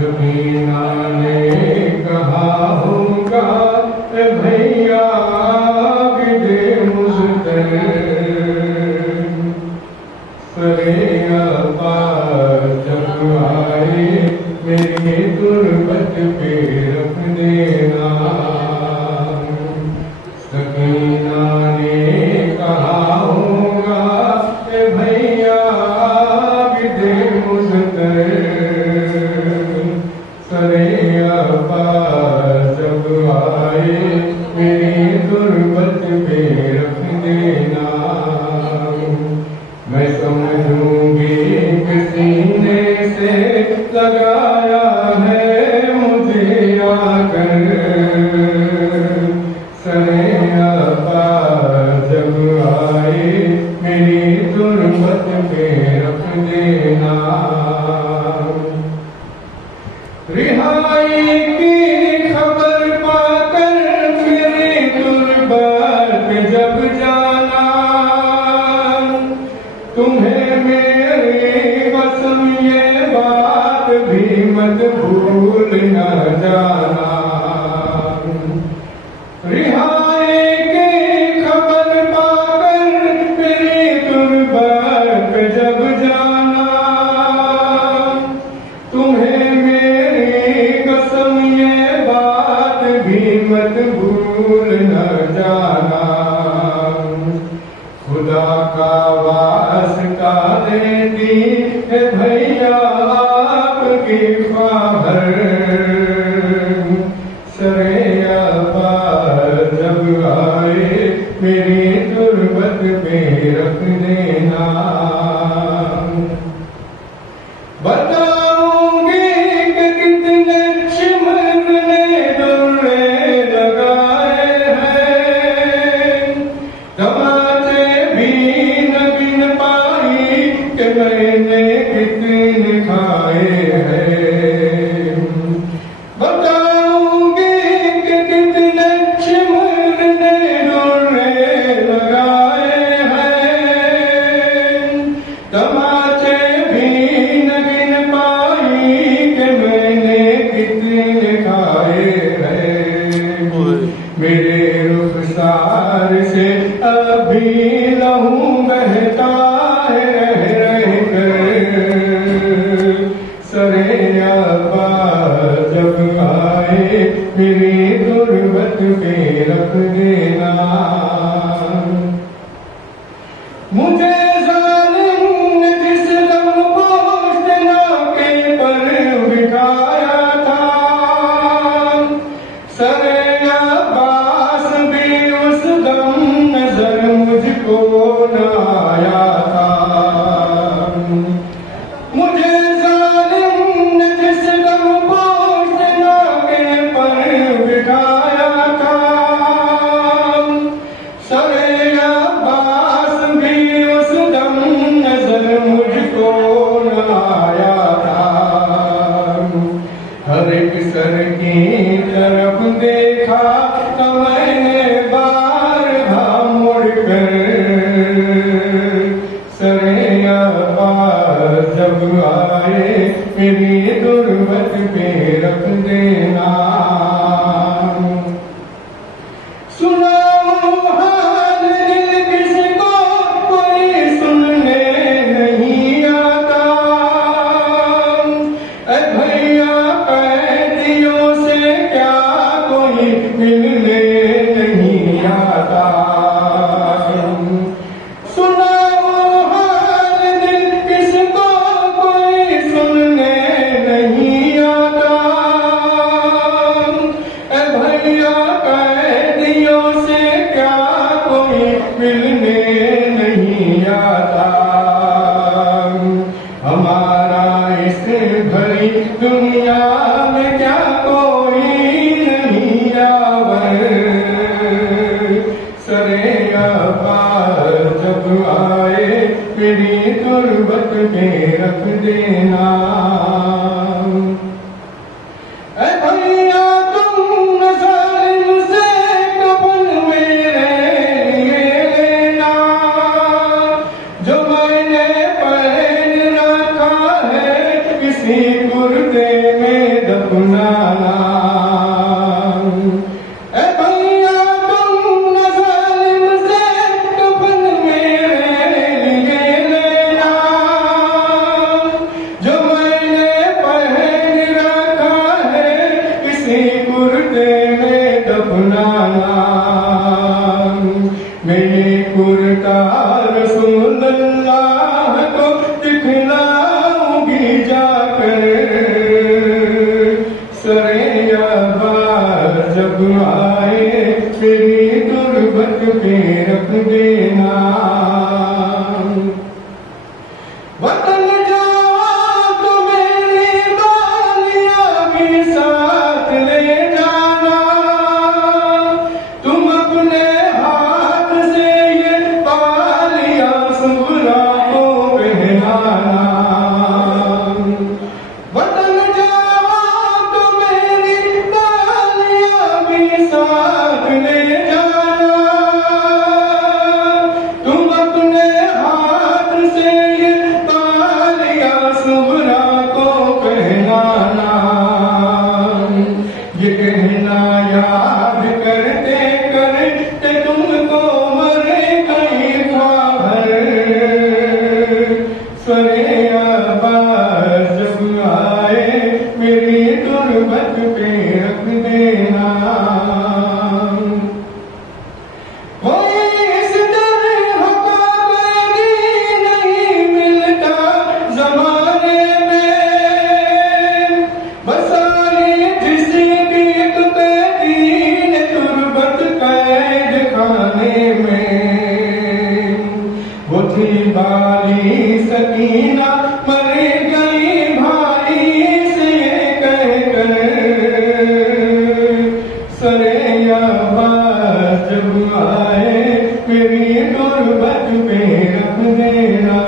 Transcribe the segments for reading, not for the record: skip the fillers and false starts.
سکینہ نے کہا ہوگا اے بھیا گدے مزدر سرے عباس جب آئے میری تربت پہ رکھ دینا سکینہ نے کہا ہوگا اے بھیا گدے مزدر سرے عباس جب آئے میری تربت پہ رکھ دینا میں سمجھوں گی کسی نے سے لگایا ہے مجھے آ کر سرے عباس جب آئے میری تربت پہ رکھ دینا رہائی کی خبر پا کر میری تربت جب جانا تمہیں میری قسم یہ بات بھی مت بھول نہ جانا رہائی کی خبر پا کر میری تربت جب جانا تمہیں میری قسم یہ بات بھی مت بھول نہ جانا خدا کا واسطہ دیتی ہے بھیا آپ کی خواہر سرے عباس جب آئے میری تربت پہ رکھ دینا بتاؤں گی کہ کتنے شمر نے درے لگائے ہیں تماچے بھی نہ گن پائی کہ میں نے کتنے کھائے ہیں بتاؤں گی کہ کتنے شمر نے درے لگائے ہیں تماچے بھی نہ گن پائی کہ میں نے کتنے کھائے ہیں میرے رخسار سے ابھی لہو بہتا ہے رہ کر سرے عباس جب آئے میری تربت پہ رکھ دینا مجھے ظالم نے جس دم پوشت ناکے پر بٹھایا تھا سرے عباس بھی اس دم نظر مجھ کو نہ آیا تھا مجھے ظالم نے جس دم پوشت ناکے پر بٹھایا تھا سرے عباس بھی اس دم نظر مجھ کو نہ آیا تھا ہر ایک سر کی طرف دیکھا تو میں نے بارہا مڑ کر سرے عباس جب آئے میری تربت پہ رکھ دینا سناؤ حال دل کس کو کوئی سننے نہیں آتا اے بھیا قیدیوں سے کیا کوئی ملنے نہیں آتا سناؤ حال دل کس کو کوئی سننے نہیں آتا اے بھیا قیدیوں سے کیا کوئی ملنے نہیں آتا ہمارا اس بھری دنیا میں کیا کوئی نہیں آور سرے عباس جب آئے میری تربت پہ رکھ دینا اے بھیا تم ظالم سے کفن میرے لیے لینا جو میں نے پہن رکھا ہے کسی گردے میں کا رسول اللہ کو دکھلاؤں گی جا کر، سرے عباس جب آئے میری تربت پہ رکھ دینا، وطن جاؤ تو میری بالیاں بھی ساتھ لے جانا، تم اپنے ہاتھ سے یہ بالیاں سغرا کو پہنانا، وطن جاؤ تو میری بالیاں بھی ساتھ لے جانا، تم اپنے ہاتھ سے یہ بالیاں سغرا کو پہنانا، یہ کہنا یاد کرتے کرتے تم کو مرے کئی خواہر، سرے عباس جب آئے میری تربت پہ رکھ دینا، کوئی اس طرح کا قیدی نہیں ملتا زمانے میں، بسائی جس کی ایک قیدی نے تربت قید خانے میں، وہ تھی بالی سکینہ مر گئی بھائی سے یہ کہہ کر، سرے عباس جب آئے میری تربت پہ رکھ دینا،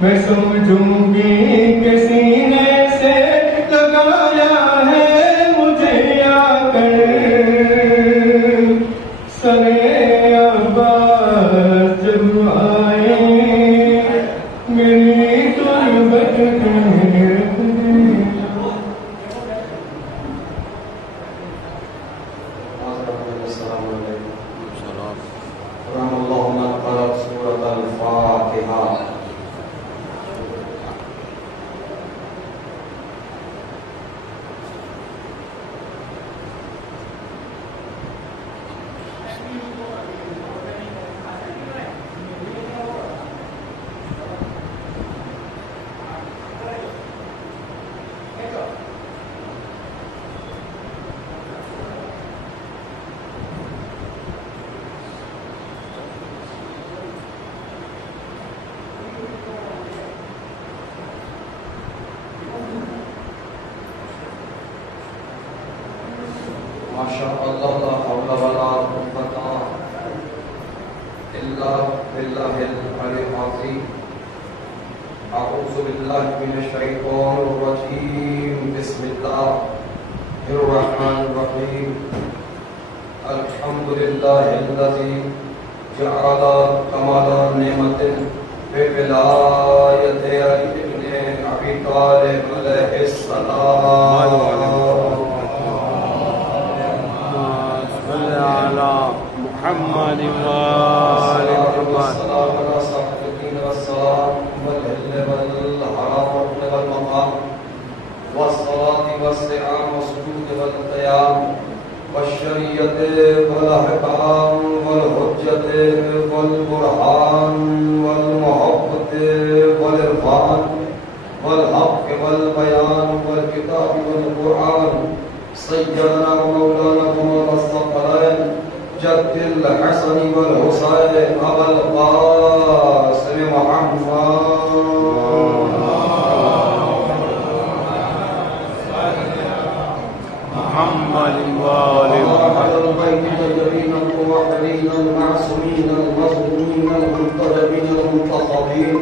میں سمجھوں گی کہ سینے سے لگایا ہے مجھے آ کر، سرے عباس جب آئے میری تربت پہ رکھ دینا۔ السلام علیکم۔ رحم اللہ من قرأ سورة الفاتحة۔ ماشاء اللہ لا حول ولا قوة الا باللہ العلی العظیم۔ اعوذ باللہ من الشیطان الرجیم، بسم اللہ الرحمن الرحیم۔ الحمد للہ الذی جعل کمال نعمت بولایت ابن ابی طالب علیہ السلام، محمد وآل محمد والسلام على صاحب الدين والسلام والهل والحرام والمقام والصلاة والسلام والسجود والقيام والشريعة والأحكام والحجة والبرهان والمحبة والعرفان والحق والبيان والكتاب والقرآن، سيدنا ومولانا مولانا الثقلين جد الحسن والحسين أبا القاسم محمد محمد وآل محمد، البيت الطيبين الموحدين المعصومين المظلومين المنتجبين المنتخبين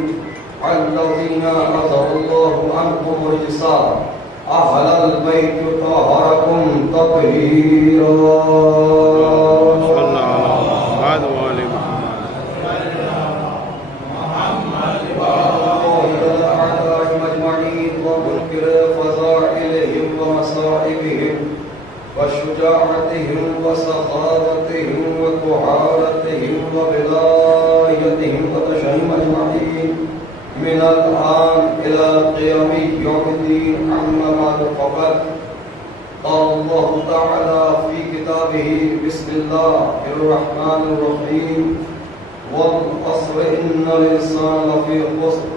الذين أذهب الله عنهم الرجسا، أهل البيت طهركم تطهيرا، صلى على محمد وآل محمد، إلى الأعداء مجمعين ومنكر فضائلهم ومصائبهم وشجاعتهم وسخاوتهم وكحالتهم وبلايتهم وتشهيم أجمعين من الآن إلى قيام يوم الدين، أما بعد فقد قال الله تعالى في كتابه الإنسان لفي خسر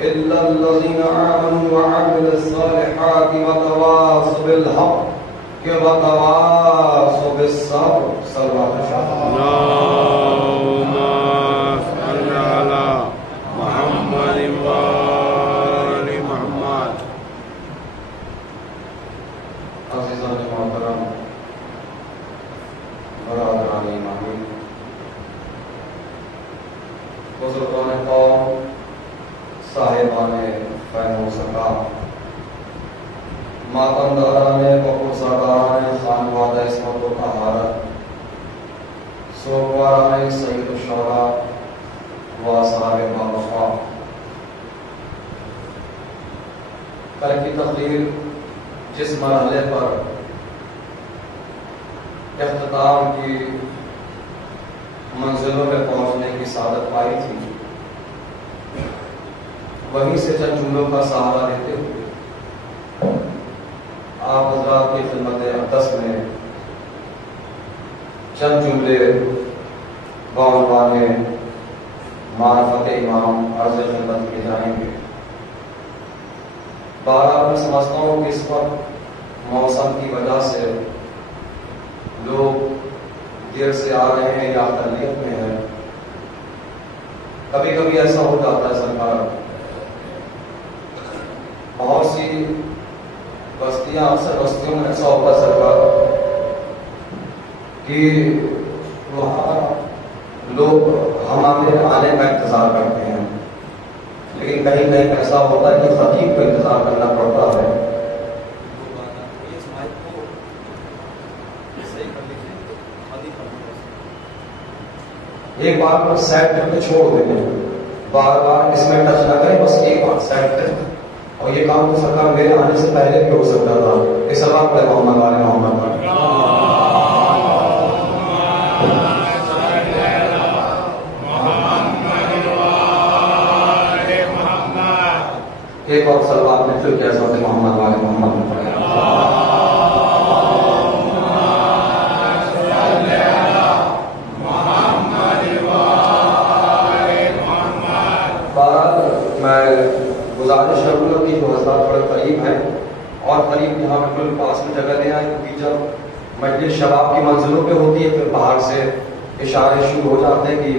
إلا الذين آمنوا وعملوا الصالحات وتواصوا بالحق وتواصوا بالصبر. صلى الله عليه وسلم. اللهم صل على محمد وآل محمد. عزیزان محترم، برادران ایمانی، بزرگان قوم، صاحبان فہم و ثقا، ماتمداران وقوزاداران خانوادہ عصمت و طہارت، سوگواران سید الشہداء و اصحاب باوفا. کل کی تقریر جس مرحلے پر اختتام کی منزلوں پہ پہنچنے کی سعادت پائی تھی، وہیں سے چند جملوں کا سہارا لیتے ہوئے آپ حضرات کی خدمت اقدس میں چند جملے بعنوان معرفت امام عرض خدمت کیے جائیں گے. بہرحال میں سمجھتا ہوں کہ اس وقت موسم کی وجہ سے لوگ دیر سے آ رہے ہیں یا تربیت میں ہیں. کبھی کبھی ایسا ہو جاتا ہے سرکار، بہت سی بستیاں، اکثر بستیوں میں ایسا ہوتا ہے سرکار کہ وہاں لوگ ہمارے آنے کا انتظار کرتے ہیں، لیکن کہیں کہیں ایسا ہوتا ہے کہ خطیب کو انتظار کرنا پڑتا ہے. ایک بار سیٹ کر کے چھوڑ دیتے ہیں، بار بار اس میں ٹچ نہ کریں، بس ایک بار سیٹ کریں. اور یہ کام تو سرکار میرے آنے سے پہلے بھی ہو سکتا تھا. اس سلام پہ محمد والے محمد پر ایک اور سلوات میں پھر کیسا ہوتے محمد والے محمد میں پڑھے. میں گزارش کروں گا کہ جو حضرات بڑے قریب ہیں اور قریب یہاں بالکل پاس میں جگہ لے آئیں، کیونکہ جب مجلس شباب کی منزلوں پہ ہوتی ہے پھر باہر سے اشارے شروع ہو جاتے ہیں کہ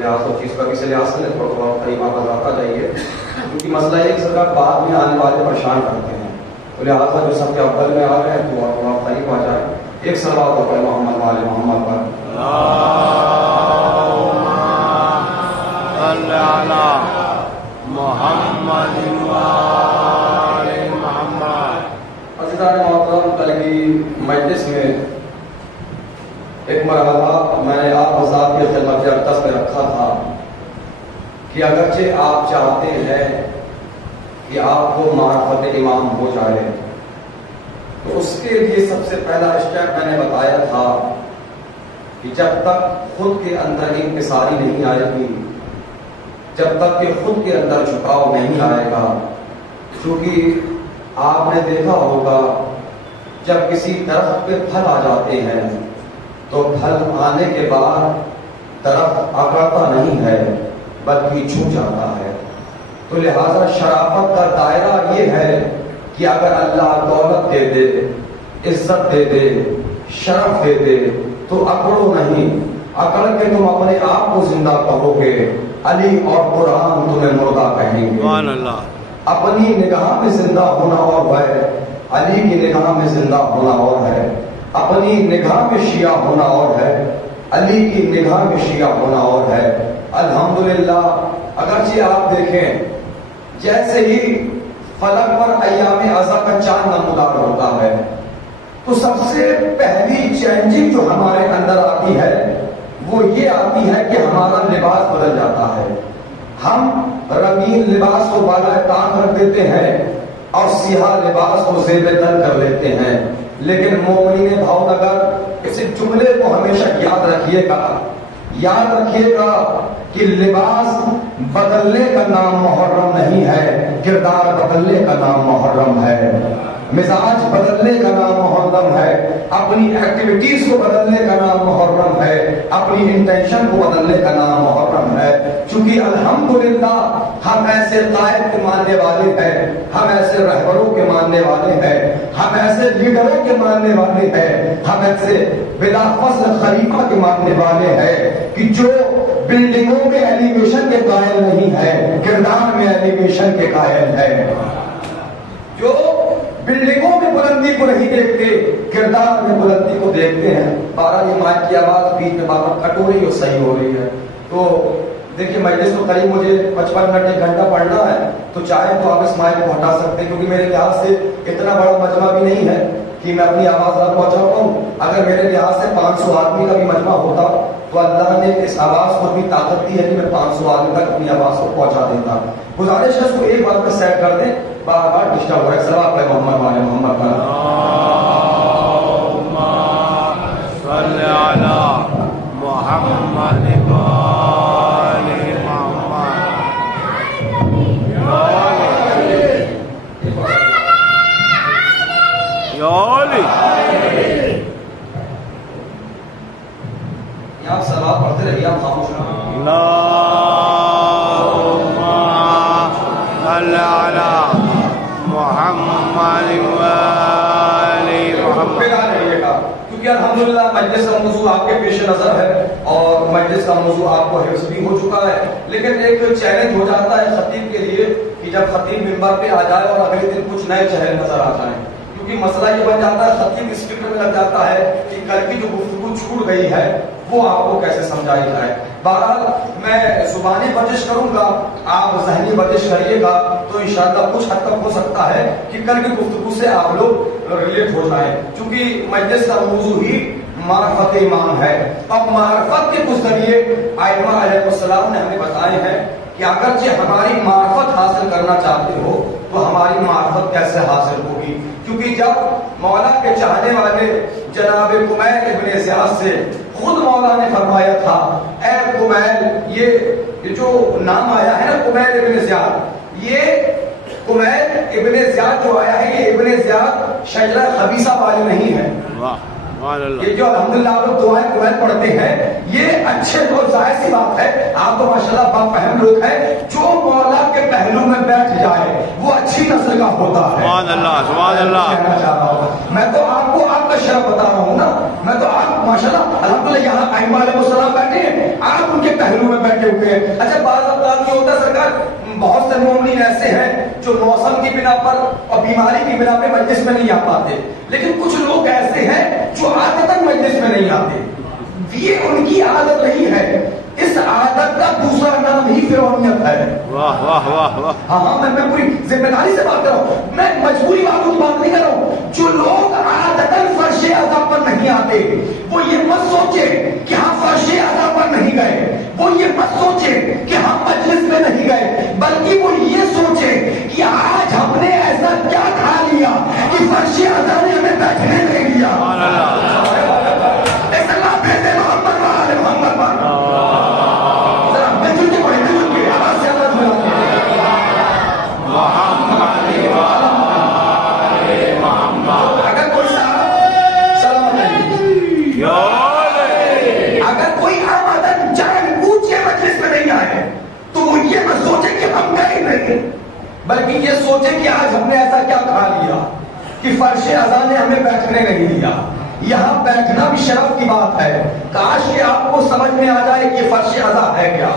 لحاظ چیز کا بھی سے لحاظ سے تھوڑا تھوڑا قریب آپ حضرات آ جائیے، کیونکہ مسئلہ یہ سرکار بعد میں آنے والے پریشان کرتے ہیں، تو لہٰذا جو سب کے اول میں آ رہے ہیں تو آپ قریب آ جائیں. ایک سلوات ہوتا ہے محمد والے محمد پر. محمد وآل محمد. عزیزان محترم، کل کی مجلس میں ایک مرحلہ میں نے آپ حضرات کی خدمت اقدس میں رکھا تھا کہ اگرچہ آپ چاہتے ہیں کہ آپ کو معرفت امام ہو جائے تو اس کے لیے سب سے پہلا اسٹیپ میں نے بتایا تھا کہ جب تک خود کے اندر انکساری نہیں آئے گی، جب تک کہ خود کے اندر جھکاؤ نہیں آئے گا، کیونکہ آپ نے دیکھا ہوگا جب کسی درخت پہ پھل آ جاتے ہیں تو پھل آنے کے بعد درخت اکڑتا نہیں ہے بلکہ جھک جاتا ہے. تو لہذا شرافت کا دائرہ یہ ہے کہ اگر اللہ دولت دے دے، عزت دے دے، شرف دے دے تو اکڑو نہیں. اکڑ کے تم اپنے آپ کو زندہ کہو گے، علی اور قرآن تمہیں مردہ کہیں گے. سبحان اللہ. اپنی نگاہ میں زندہ ہونا اور ہے، علی کی نگاہ میں زندہ ہونا اور ہے. اپنی نگاہ میں شیعہ ہونا اور ہے، علی کی نگاہ میں شیعہ ہونا اور ہے. الحمدللہ اگرچہ آپ دیکھیں جیسے ہی فلک پر ایام ازا کا چاند نمودار ہوتا ہے تو سب سے پہلی چینجنگ جو ہمارے اندر آتی ہے وہ یہ آتی ہے کہ ہمارا لباس بدل جاتا ہے. ہم رنگین لباس کو بالائے طاق رکھ دیتے ہیں اور سیاہ لباس کو زیب تن کر لیتے ہیں. لیکن مومنین بھاؤ نگر اس جملے کو ہمیشہ یاد رکھیے گا کہ لباس بدلنے کا نام محرم نہیں ہے، کردار بدلنے کا نام محرم ہے، مزاج بدلنے کا نام محرم ہے، اپنی ایکٹیویٹیز کو بدلنے کا نام محرم ہے، اپنی انٹینشن کو بدلنے کا نام محرم ہے. چونکہ الحمدللہ ہم ایسے قائد کے ماننے والے ہیں، ہم ایسے رہبروں کے ماننے والے ہیں، ہم ایسے لیڈروں کے ماننے والے ہیں، ہم ایسے بلا فصل خلیفہ کے ماننے والے ہیں کہ جو بلڈنگوں میں ایلیویشن کے قائل نہیں ہے، کردار میں ایلیویشن کے قائل ہے، جو بلڈنگوں میں بلندی کو نہیں دیکھتے، کردار میں بلندی کو دیکھتے ہیں۔ بارہ یہ مائک کی آواز بیچ میں بابا کٹ ہو رہی ہے اور صحیح ہو رہی ہے، تو دیکھیے مجلس تو قریب مجھے 55 منٹ 1 گھنٹہ پڑھنا ہے، تو چاہے تو آپ اس مائک کو ہٹا سکتے ہیں، کیونکہ میرے لحاظ سے اتنا بڑا مجمع بھی نہیں ہے کہ میں اپنی آواز نہ پہنچا پاؤں۔ اگر میرے لحاظ سے 500 آدمی کا بھی مجمع ہوتا تو اللہ نے اس آواز کو بھی طاقت دی ہے کہ میں 500 آدمی تک اپنی آواز کو پہنچا دیتا۔ گزارش ہے اس کو ایک بار پہ سیٹ کر دیں، بار بار ڈسٹرب ہو رہا ہے۔ صلوات علی محمد وعلی محمد کا صلی علی محمد وعلی محمد۔ یا علی آپ صلوات پڑھتے رہیے، آپ خاموش رہیں۔ اللہم صلی علی محمد وعلی محمد۔ پھر آ رہیے گا، کیونکہ الحمدللہ مجلس کا موضوع آپ کے پیش نظر ہے اور مجلس کا موضوع آپ کو حفظ بھی ہو چکا ہے، لیکن ایک چیلنج ہو جاتا ہے خطیب کے لیے کہ جب خطیب منبر پہ آ جائے اور اگلے دن کچھ نئے چہرے نظر آ جائیں، کیونکہ مسئلہ یہ بن جاتا ہے، خطیب اس فکر میں لگ جاتا ہے کہ کل کی جو گفتگو چھوٹ گئی ہے وہ آپ کو کیسے سمجھائی جائے۔ بہرحال میں زبانی ورزش کروں گا، آپ ذہنی ورزش کریے گا، تو انشاءاللہ کچھ حد تک ہو سکتا ہے کہ کل کی گفتگو سے آپ لوگ ریلیٹ ہو جائیں، چونکہ مجلس کا موضوع ہی معرفت ایمان ہے۔ اب معرفت کے کچھ ذریعے ائمہ علیہ السلام نے ہمیں بتائے ہیں کہ اگرچہ ہماری معرفت حاصل کرنا چاہتے ہو تو ہماری معرفت کیسے حاصل ہوگی، کیونکہ جب مولا کے چاہنے والے جناب کمیل ابن زیاد سے خود مولا نے فرمایا تھا، اے کمیل، یہ جو نام آیا ہے نا کمیل ابن زیاد، یہ کمیل ابن زیاد جو آیا ہے یہ ابن زیاد شجرہ خبیثہ والے نہیں ہے۔ یہ جو الحمدللہ آپ لوگ دعائیں کمیل پڑھتے ہیں، یہ اچھے اور ظاہر سی بات ہے، آپ تو ماشاءاللہ بافہم لوگ ہیں، جو مولا کے پہلو میں بیٹھ جائے وہ اچھی نسل کا ہوتا ہے۔ سبحان اللہ، سبحان اللہ۔ کہنا چاہ رہا ہوں میں تو آپ کو آپ کا شرف بتا رہا ہوں نا، میں تو آپ ماشاءاللہ الحمدللہ یہاں ائمہ علیہ السلام بیٹھے ہیں، آپ ان کے پہلو میں بیٹھے ہوئے ہیں۔ اچھا بعض اوقات یہ ہوتا ہے سرکار، بہت سے مومنین ایسے ہیں جو موسم کی بنا پر اور بیماری کی بنا پہ مجلس میں نہیں آ پاتے، لیکن کچھ لوگ ایسے ہیں جو عادتاً مجلس میں نہیں آتے، یہ ان کی عادت نہیں ہے، اس عادت کا دوسرا نام ہی فرعونیت ہے۔ واہ واہ واہ واہ۔ ہاں میں پوری ذمہ داری سے بات کر رہا ہوں، میں مجبوری والوں کی بات نہیں کر رہا ہوں۔ جو لوگ عادتاً فرش اعضاء پر نہیں آتے وہ یہ مت سوچے کہ ہم فرش اعضاء پر نہیں گئے، وہ یہ مت سوچے کہ ہم مجلس میں نہیں گئے، بلکہ وہ یہ سوچے کہ آج ہم نے ایسا کیا کھا لیا کہ فرش اعضاء نے ہمیں بیٹھنے نہیں دیا۔ محمد وعلی محمد اگر کوئی آمدن جان بوجھ کے مجلس میں نہیں آئے تو وہ یہ نہ سوچے کہ ہم گئے نہیں، بلکہ یہ سوچے کہ آج ہم نے ایسا کیا کھا لیا کہ فرش اعضاء نے ہمیں بیٹھنے نہیں دیا۔ یہاں بیٹھنا بھی شرف کی بات ہے، کاش کہ آپ کو سمجھ میں آ جائے کہ فرش اعضاء ہے کیا۔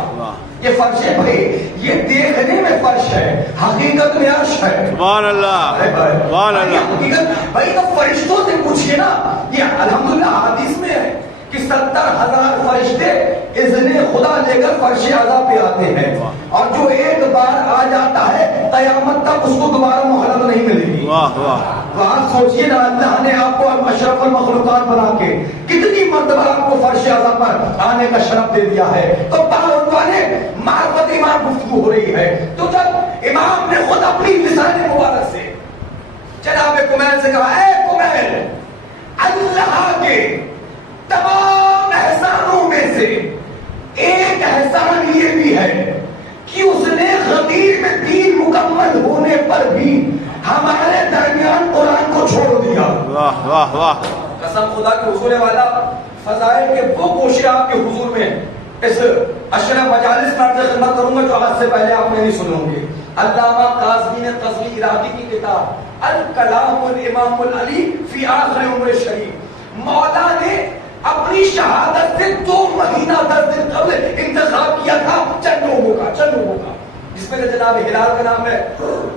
یہ فرش ہے بھائی، یہ دیکھنے میں فرش ہے، حقیقت میں عرش ہے۔ سبحان اللہ، سبحان اللہ۔ حقیقت بھائی تو فرشتوں سے پوچھئے نا، یہ الحمدللہ حدیث میں ہے کہ 70,000 فرشتے اذن خدا لے کر فرش اعضاء پہ آتے ہیں، اور جو ایک بار آ جاتا ہے قیامت تک اس کو دوبارہ مہلت نہیں ملے گی۔ واہ واہ۔ تو آپ سوچئے نا، اللہ نے آپ کو اشرف المخلوقات بنا کے کتنی مرتبہ آپ کو فرش اعضاء پر آنے کا شرف دے دیا ہے۔ تو والے معرفت امام گفتگو ہو رہی ہے، تو جب امام نے خود اپنی لسان مبارک سے جناب کمیل سے کہا، اے کمیل، اللہ کے تمام احسانوں میں سے ایک احسان یہ بھی ہے کہ اس نے خطیب میں دین مکمل ہونے پر بھی ہمارے درمیان قرآن کو چھوڑ دیا۔ واہ واہ واہ۔ قسم خدا کے حضور والا، فضائل کے وہ گوشے آپ کے حضور میں اس اشرف مجالس میں عرض خدمت علامہ قاضی نے قزوی عراقی کی کتاب الکلام الامام العلی فی آخر عمر شریف، مولا نے اپنی شہادت سے 2 مہینہ 10 دن قبل انتخاب کیا تھا چند لوگوں کا، جس میں جناب ہلال کا نام ہے،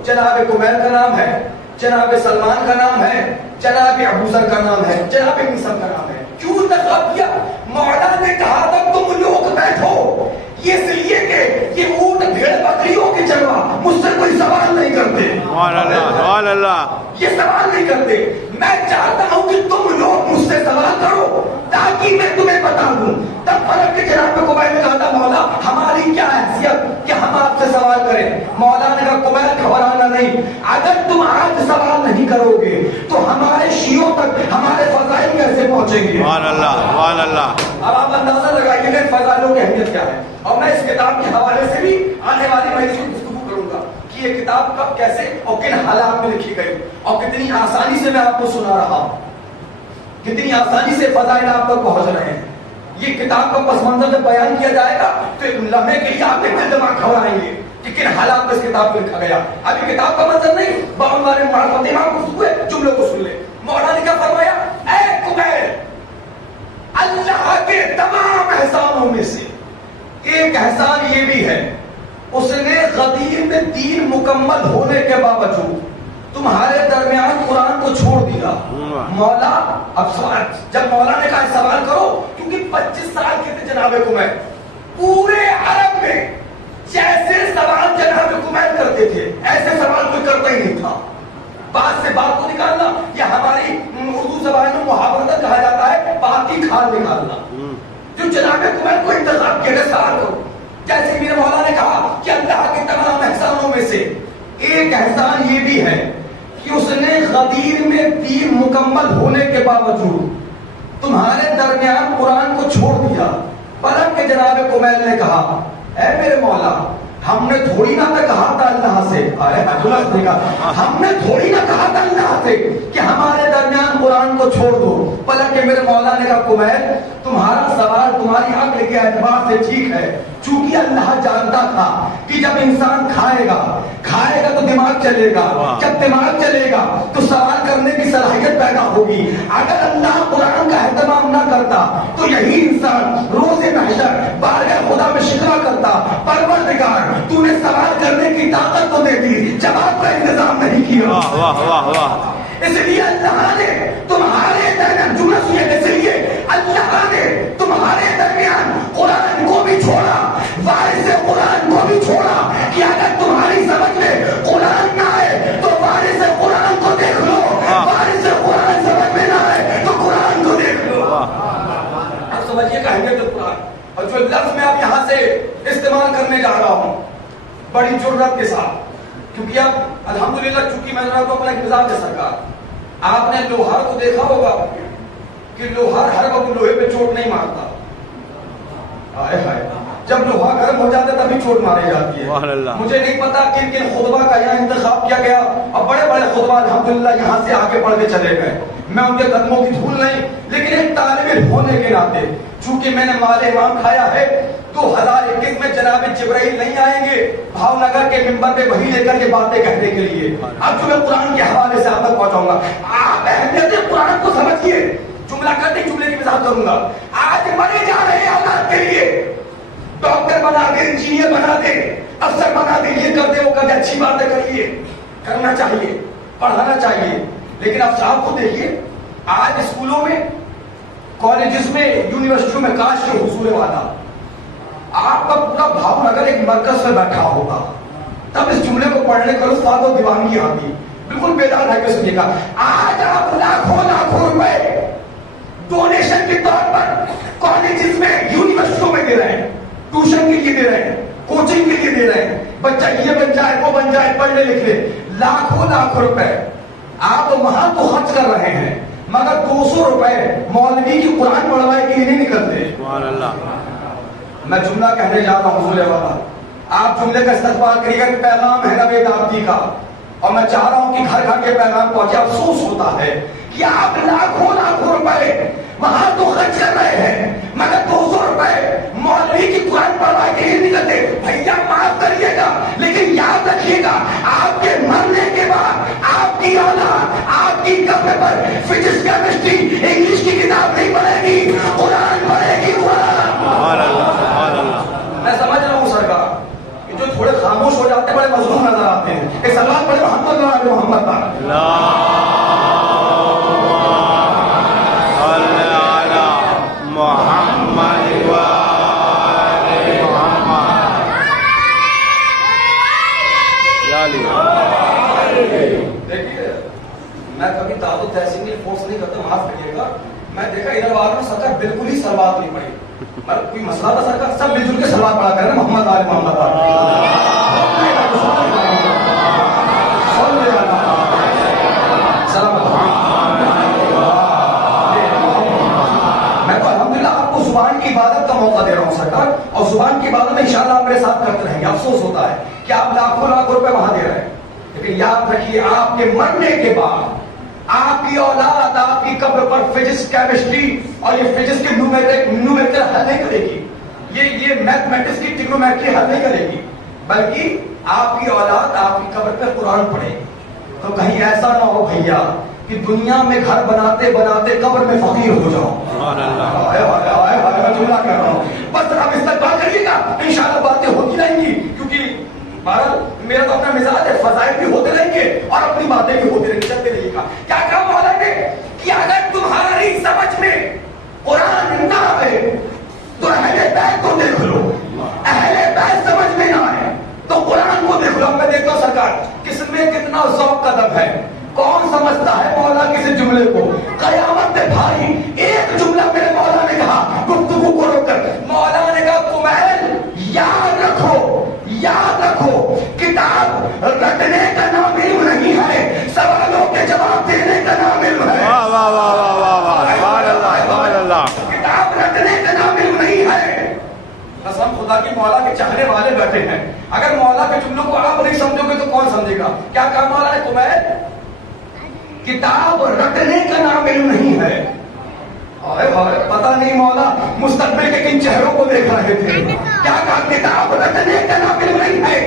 جناب کمیل کا نام ہے، جناب سلمان کا نام ہے، جناب ابوذر کا نام ہے، جناب میثم کا نام ہے۔ کیوں انتخاب کیا؟ مولا نے کہا تھا تم لوگ بیٹھو، یہ اس لیے کہ یہ اونٹ بھیڑ بکریوں کے چروا مجھ سے کوئی سوال نہیں کرتے، سبحان اللہ سبحان اللہ، یہ سوال نہیں کرتے، میں چاہتا ہوں کہ تم لوگ مجھ سے سوال کرو تاکہ میں تمہیں بتا دوں۔ تب فرق کے جناب کمیل نے کہا تھا مولا ہماری کیا حیثیت کہ ہم آپ سے سوال کریں؟ مولا نے کہا کمیل گھبرانا نہیں، اگر تم آج سوال نہیں کرو گے تو ہمارے شیعوں تک ہمارے فضائل کیسے پہنچیں گے؟ سبحان اللہ سبحان اللہ۔ اب آپ اندازہ لگائیے کہ فضائلوں کی اہمیت کیا ہے، اور میں اس کتاب کے حوالے سے بھی آنے والی مجلس میں گفتگو کروں گا کہ یہ کتاب کب کیسے اور کن حالات میں لکھی گئی، اور کتنی آسانی سے میں آپ کو سنا رہا ہوں، کتنی آسانی سے فضائل آپ تک پہنچ رہے ہیں۔ یہ کتاب کا پس منظر جب بیان کیا جائے گا تو ایک لمحے کے لیے آپ کے دماغ گھبرائیں گے کہ کن حالات میں اس کتاب کو لکھا گیا۔ اب یہ کتاب کا منظر نہیں، ہمارے معرفت امام گفتگو ہے، جملوں کو سن لیں۔ مولا نے کیا فرمایا؟ اے کمیل، اللہ کے تمام احسانوں میں سے ایک احسان یہ بھی ہے، اس نے غدیر میں دین مکمل ہونے کے باوجود تمہارے درمیان قرآن کو چھوڑ دیا۔ مولا اب سوال، جب مولا نے کہا سوال کرو، کیونکہ 25 سال کے تھے جناب کمیل، پورے عرب میں جیسے سوال جناب کمیل کرتے تھے ایسے سوال کوئی کرتا ہی نہیں تھا۔ بات سے بات کو نکالنا، یہ ہماری اردو زبان میں محاورت کہا جاتا ہے بات کی کھال نکالنا۔ جو جناب کمیل کو انتخاب کیا سوال کرو، جیسے میرے مولا نے کہا کہ اللہ کے تمام احسانوں میں سے ایک احسان یہ بھی ہے کہ اس نے غدیر میں دین مکمل ہونے کے باوجود تمہارے درمیان قرآن کو چھوڑ دیا۔ پلک کے جناب کمیل نے کہا اے میرے مولا، ہم نے تھوڑی نہ کہا تھا اللہ سے، ہم نے تھوڑی نہ کہا تھا اللہ سے کہ ہمارے درمیان قرآن کو چھوڑ دو۔ پلک کے میرے مولا نے کہا کمیل، تمہارا سوال تمہاری عقل کے اعتبار سے ٹھیک ہے، چونکہ اللہ جانتا تھا کہ جب انسان کھائے گا تو دماغ چلے گا، جب دماغ چلے گا تو سوال کرنے کی صلاحیت پیدا ہوگی۔ اگر اللہ قرآن کا اہتمام نہ کرتا تو یہی انسان روز محشر بارگاہ خدا میں شکوہ کرتا، پروردگار تو نے سوال کرنے کی طاقت تو دے دی، جواب کا انتظام نہیں کیا۔ واہ واہ واہ۔ اس لیے اللہ نے تمہارے درمیان جملہ سنیے، اس لیے اللہ نے تمہارے درمیان قرآن کو بھی چھوڑا، وارث قرآن کو بھی چھوڑا کہ اگر تمہاری سمجھ میں قرآن نہ آئے تو وارث قرآن کو دیکھ لو، وارث قرآن سمجھ میں نہ آئے تو قرآن کو دیکھ لو۔ اب سمجھیے کہ اہمیت قرآن، اور جو لفظ میں اب یہاں سے استعمال کرنے جا رہا ہوں بڑی جرات کے ساتھ، کیونکہ اب الحمدللہ چونکہ میں ذرا کو اپنا ایک مزاج ہے سرکار، آپ نے لوہار کو دیکھا ہوگا کہ لوہار ہر وقت لوہے پہ چوٹ نہیں مارتا، جب لوہا گرم ہو جاتا ہے تبھی چوٹ ماری جاتی ہے۔ مجھے نہیں پتا کن کن خطبہ کا یہاں انتخاب کیا گیا، اور بڑے بڑے خطبہ الحمدللہ یہاں سے آگے پڑھ کے چلے گئے، میں ان کے قدموں کی دھول نہیں، لیکن ایک طالب علم ہونے کے ناطے چونکہ میں نے مال امام کھایا ہے 2021 میں جناب جبرائیل نہیں آئیں گے بھاؤ نگر کے ممبر پہ وہی لے کر کے باتیں کہنے کے لیے، اب جو میں قرآن کے حوالے سے آپ تک پہنچاؤں گا، آپ اہمیت قرآن کو سمجھیے۔ جملہ کرتے جملے کی وضاحت کروں گا۔ آج مرے جا رہے ہیں اولاد کے لیے، ڈاکٹر بنا دے، انجینئر بنا دے، افسر بنا دے، یہ کر دے وہ کر دے، اچھی باتیں کریے، کرنا چاہیے، پڑھانا چاہیے، لیکن اب صاحب کو دیکھیے آج اسکولوں میں، کالجز میں، یونیورسٹیوں میں کاش کے حصول والا آپ کا پورا بھاؤ نگر ایک مرکز میں بیٹھا ہوگا، تب اس جملے کو پڑھنے کا استاد و دیوانگی آتی، بالکل بیدار ہے کہ سنیے گا۔ آج آپ لاکھوں روپے ڈونیشن کے طور پر کالجز میں، یونیورسٹیوں میں دے رہے ہیں، ٹیوشن کے لیے دے رہے ہیں، کوچنگ کے لیے دے رہے ہیں، بچہ یہ بن جائے وہ بن جائے، پڑھنے لکھ لے، لاکھوں روپے آپ وہاں تو خرچ کر رہے ہیں، مگر 200 روپے مولوی کی قرآن پڑھوائی کے لیے نہیں نکلتے۔ سبحان اللہ۔ میں جملہ کہنے جا رہا ہوں حضور والا، آپ جملے کا استقبال کریے گا، پیغام ہے نوید آبدی کا، اور میں چاہ رہا ہوں کہ گھر گھر کے پیغام پہنچے۔ افسوس ہوتا ہے کہ آپ لاکھوں روپے وہاں تو خرچ کر رہے ہیں، مگر 200 روپے مولوی کی قرآن پڑھوائی کے لیے نکلتے۔ بھیا معاف کریے گا، لیکن یاد رکھیے گا خاموش ہو جاتے ہیں، بڑے مظلوم نظر آتے ہیں. ایک سلوات پڑھے محمد محمد دیکھیے میں کبھی تعداد تحسین کی فورس نہیں کرتا، معاف کریے گا. میں دیکھا ادھر والوں نے سرکار بالکل ہی سلوات نہیں پڑھی. مطلب کوئی مسئلہ تھا سرکار سب مل جل کے سلوات پڑھا کر محمد آل محمد آل. میں تو الحمدللہ آپ کو زبان کی عبادت کا موقع دے رہا ہوں سرکار، اور زبان کی عبادت میں انشاءاللہ آپ میرے ساتھ کرتے رہیں گے. افسوس ہوتا ہے کہ آپ لاکھوں لاکھوں روپے وہاں دے رہے ہیں، لیکن یاد رکھیے آپ کے مرنے کے بعد آپ کی اولاد آپ کی قبر پر فزکس کیمسٹری اور یہ فزکس کی نیومیریکل حل نہیں کرے گی، یہ میتھمیٹکس کی ٹریگنومیٹری حل نہیں کرے گی، بلکہ آپ کی اولاد آپ کی قبر پر قرآن پڑھے گی. تو کہیں ایسا نہ ہو بھیا کہ دنیا میں گھر بناتے بناتے قبر میں فقیر ہو جاؤ. میں جملہ کر رہا ہوں، بس آپ استقبال کریے گا، انشاءاللہ باتیں ہوتی رہیں گی، کیونکہ بہرحال میرا تو اپنا مزاج ہے، فضائل بھی ہوتے رہیں گے اور اپنی باتیں بھی ہوتی رہیں گی، چلتے رہیے گا. کیا کہا مولا نے کہ اگر تمہاری سمجھ میں قرآن نہ آئے تو اہل بیت کو دیکھ لو، اہل بیت سمجھ میں نہ آئے تو قرآن کو دیکھ لو. میں دیکھتا ہوں سرکار کس میں کتنا ذوق کا دم ہے، کون سمجھتا ہے مولا کسی جملے کو. قیامت میں بھائی ایک جملہ میرے مولا نے کہا گفتگو کو روک کر، مولا نے کہا کمیل یاد رکھو کتاب رٹنے کا نام علم نہیں ہے، سوالوں کے جواب دینے کا نام علم ہے. کتاب رٹنے کا نام علم نہیں ہے. قسم خدا کی مولا کے چاہنے والے بیٹھے ہیں، اگر مولا کے جملوں کو آپ نہیں سمجھو گے تو کون سمجھے گا. کیا کہا مولا نے کمیل؟ کتاب رٹنے کا نام علم نہیں ہے. پتہ نہیں مولا مستقبل کے کن چہروں کو دیکھ رہے تھے. کیا کہا؟ کتاب رٹنے کا نام علم نہیں ہے،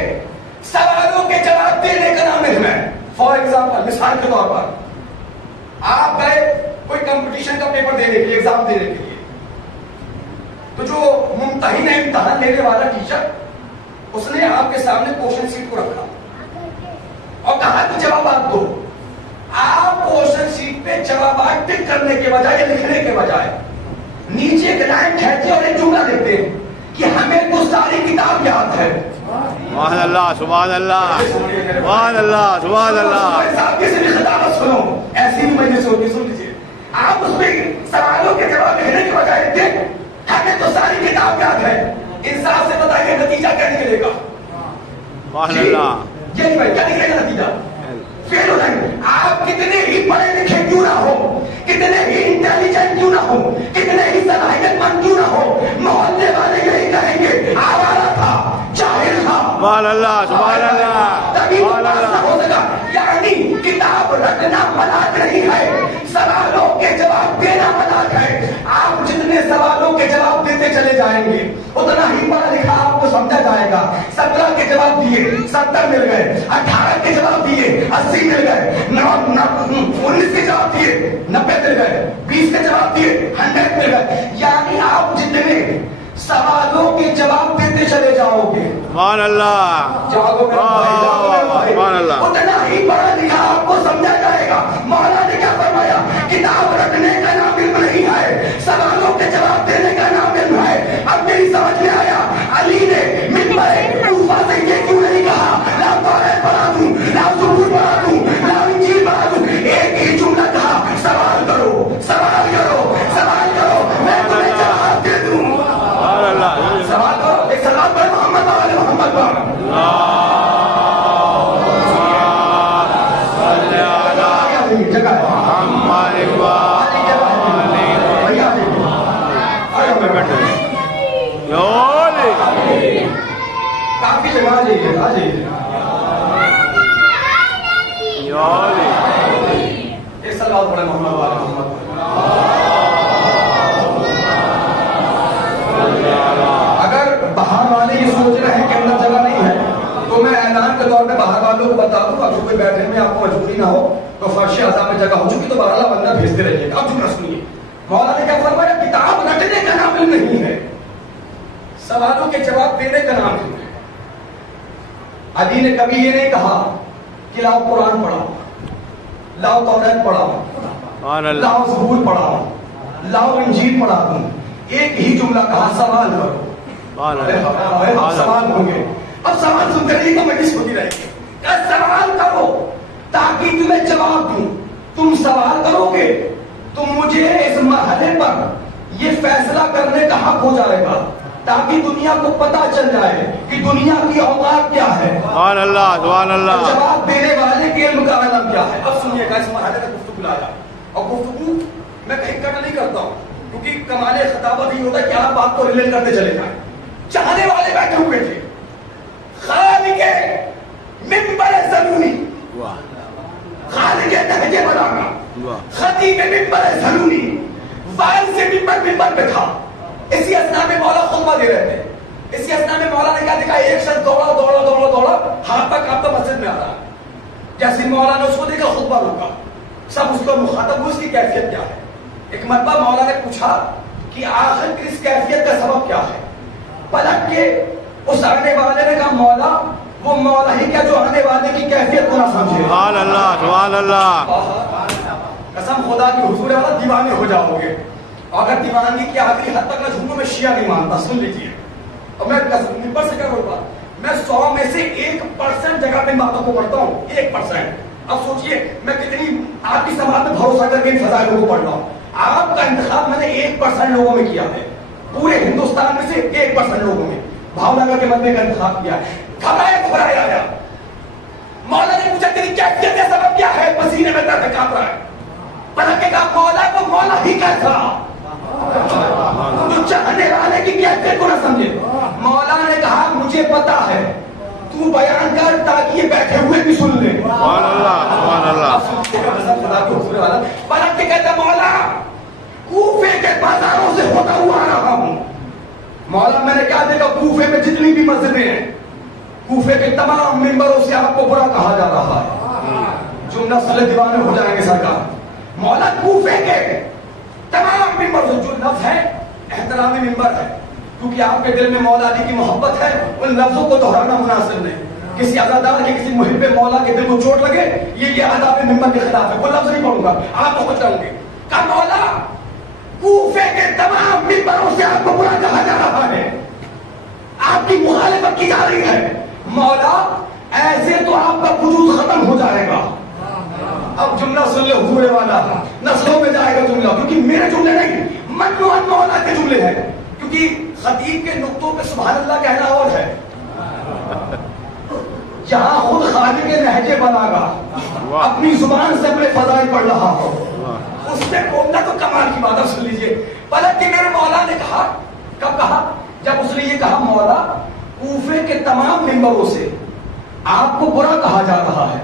سوالوں کے جواب دینے کا نام علم ہے. فار ایگزامپل، مثال کے طور پر آپ گئے کوئی کمپٹیشن کا پیپر دینے کے لیے، ایگزام دینے کے لیے، تو جو ممتحن امتحان لینے والا ٹیچر اس نے آپ کے سامنے کوشچن شیٹ کو رکھا اور کہا کہ جوابات دو. آپ کوشچن شیٹ پہ جوابات ٹک کرنے کے بجائے یا لکھنے کے بجائے نیچے ایک لائن کھینچے اور ایک جملہ دیتے ہیں کہ ہمیں تو ساری کتاب یاد ہے. سبحان اللہ سبحان اللہ سبحان اللہ سبحان اللہ. کسی بھی خطابت سنو، ایسی بھی مجلس ہوتی، سن لیجیے. آپ اس میں سوالوں کے جواب لکھنے کے بجائے دیتے ہمیں تو ساری کتاب یاد ہے. انصاف سے بتائیے نتیجہ کیا نکلے گا؟ سبحان اللہ. یہی بھائی کیا نکلے گا نتیجہ؟ فیل ہو جائیں گے. آپ کتنے ہی پڑھے لکھے کیوں نہ ہو، کتنے ہی انٹیلیجنٹ کیوں نہ ہو، کتنے ہی صلاحیت مند کیوں نہ ہو، محلے والے یہی کہیں گے آوارہ تھا، جاہل تھا. سبحان اللہ سبحان اللہ تبھی تو پاس نہ ہو سکا. یعنی کتاب رٹنا ملاک نہیں ہے، سوالوں کے جواب دینا ملاک ہے. آپ جتنے سوالوں کے جواب دیتے چلے جائیں گے اتنا ہی پڑھا لکھا آپ کو سمجھا جائے گا. 17 کے جواب دیے 70 مل گئے، 18 کے جواب دیے 80 مل گئے، 19 کے جواب دیے 90 مل گئے، 20 کے جواب دیے 100 مل گئے. یعنی آپ جتنے سوالوں کے جواب دیتے چلے جاؤ گے سبحان اللہ سبحان اللہ اتنا ہی پڑھا لکھا آپ کو سمجھا جائے گا. مولا نے کیا فرمایا؟ کتاب رٹنے کا نام علم نہیں ہے، سوالوں کے جواب دینے کا نام علم ہے. اب میری سمجھ میں آیا علی نے منبر کوفہ سے یہ کیوں نہیں کہا لا توریت پڑھا دوں، لا زبور پڑھا دوں، لا انجیل پڑھا دوں. ایک ہی جملہ کہا سوال کرو سوال کرو سوال کرو، میں تمہیں جواب دے دوں. سوال کرو. ایک سوال پر محمد والے محمد پر جگہ کافی جگہ آ جائیے آ جائیے. ایک سوال پڑے محمد والے محمد پر. اگر باہر والے یہ سوچ رہے ہیں کہ اندر جگہ نہیں ہے تو میں اعلان کے طور پہ باہر والوں کو بتا دوں، اگر کوئی بیٹھنے میں آپ کو مجبوری نہ ہو تو فرش اعضاء میں جگہ ہو چکی تو بہرحال بندہ بھیجتے رہیے گا. اب جملہ سنیے، مولا نے کیا فرمایا؟ کتاب رٹنے کا نام علم نہیں ہے، سوالوں کے جواب دینے کا نام علم ہے. علی نے کبھی یہ نہیں کہا کہ لاؤ قرآن پڑھاؤ، لاؤ توریت پڑھاؤ، لاؤ زبور پڑھاؤ، لاؤ انجیل پڑھا دوں. ایک ہی جملہ کہا سوال کرو. سوال ہوں گے. اب سوال سنتے رہیے گا، مجلس ہوتی رہے گی. سوال کرو تاکہ تمہیں جواب دوں. تم سوال کرو گے تو مجھے اس مرحلے پر یہ فیصلہ کرنے کا حق ہو جائے گا تاکہ دنیا کو پتا چل جائے کہ دنیا کی اوقات کیا ہے. سبحان اللہ سبحان اللہ. جواب دینے والے کے علم کا عالم کیا ہے. اب سنیے گا اس مرحلے کا گفتگو لایا. اور گفتگو میں کہیں کٹ نہیں کرتا ہوں کیونکہ کمال خطابت ہی ہوتا ہے کہ آپ بات کو ریلیٹ کرتے چلے جائیں. چاہنے والے بیٹھے ہوئے تھے. خالق منبر زنونی، خالق نہج بلاغہ، خطیب منبر زنونی، فائل سے منبر پہ تھا. اسی اسنا میں مولا خطبہ دے رہے تھے. اسی اسنا میں مولا نے کیا دیکھا؟ ایک شخص دوڑا دوڑا دوڑا دوڑا ہاتھ تک آپ کا مسجد میں آ رہا ہے. جیسے مولا نے اس کو دیکھا خطبہ روکا. سب اس کو مخاطب ہوئے اس کی کیفیت کیا ہے. ایک مرتبہ مولا نے پوچھا کہ آخر اس کیفیت کا سبب کیا ہے. پلٹ کے اس آنے والے نے کہا مولا وہ مولا ہی کیا جو آنے والے کی کیفیت کو نہ سمجھے. سبحان اللہ سبحان اللہ. قسم خدا کی حضور والا دیوانے ہو جاؤ گے. اگر دیوانگی کی آخری حد تک نہ جھوموں میں شیعہ نہیں مانتا. سن لیجیے. اور میں ممبر سے کیا کروں، میں 100 میں سے 1% جگہ پہ باتوں کو پڑھتا ہوں. 1%. اب سوچئے میں کتنی آپ کی سماعت میں بھروسہ کر کے ان فضائلوں کو پڑھ رہا ہوں. آپ کا انتخاب میں نے 1% لوگوں میں کیا ہے. پورے ہندوستان میں سے 1% لوگوں میں بھاؤنگر کے مدعے کا انتخاب کیا ہے. گھبرایا آیا. مولا نے پوچھا تیری کیفیت کا سبب کیا ہے؟ پسینے میں درد کاپ رہا ہے. پلٹ کے کہا مولا کو مولا ہی کیسا تو چاہنے والے کی کیفیت کو نہ سمجھے. مولا نے کہا مجھے پتا ہے، تو بیان کر تاکہ یہ بیٹھے ہوئے بھی سن لیں. سبحان اللہ سبحان اللہ. پلٹ کے کہتا مولا کوفے کے بازاروں سے ہوتا ہوا آ رہا ہوں. مولا میں نے کیا دیکھا؟ کوفے میں جتنی بھی مسجدیں ہیں کوفے کے تمام ممبروں سے آپ کو برا کہا جا رہا ہے. جو نسل دیوانے ہو جائیں گے سرکار. مولا کوفے کے تمام ممبر جو لفظ ہے احترامی ممبر ہے کیونکہ آپ کے دل میں مولا علی کی محبت ہے. ان لفظوں کو دہرانا مناسب نہیں. کسی عزادار کے کسی محب مولا کے دل کو چوٹ لگے یہ آداب ممبر کے خلاف ہے. وہ لفظ نہیں پڑھوں گا، آپ کو بچاؤں گے. کہا مولا کوفے کے تمام ممبروں سے آپ کو برا کہا جا رہا ہے، آپ کی مخالفت کی جا رہی ہے. مولا ایسے تو آپ کا وجود ختم ہو جائے گا. اب جملہ سن لے حضور والا، نسلوں میں جائے گا جملہ، کیونکہ میرے جملے نہیں منو ان مولا کے جملے ہیں. کیونکہ خطیب کے نقطوں پہ سبحان اللہ کہنا اور ہے. جہاں خود خالق نہج بلاغہ اپنی زبان سے اپنے فضائل پڑھ رہا ہو اس میں بولنا تو کمال کی بات ہے. سن لیجیے. پلٹ کے میرے مولا نے کہا، کب کہا؟ جب اس نے یہ کہا مولا کوفے کے تمام ممبروں سے آپ کو برا کہا جا رہا ہے.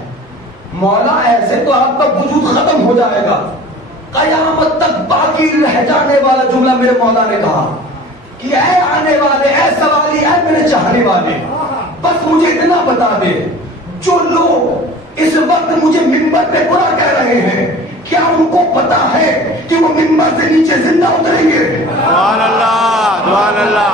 مولا ایسے تو آپ کا وجود ختم ہو جائے گا، قیامت تک باقی رہ جانے والا جملہ میرے مولا نے کہا کہ اے آنے والے، اے سوالی، اے میرے چاہنے والے، بس مجھے اتنا بتا دے جو لوگ اس وقت مجھے ممبر پہ برا کہہ رہے ہیں کیا ان کو پتا ہے کہ وہ ممبر سے نیچے زندہ اتریں گے؟ سبحان اللہ سبحان اللہ.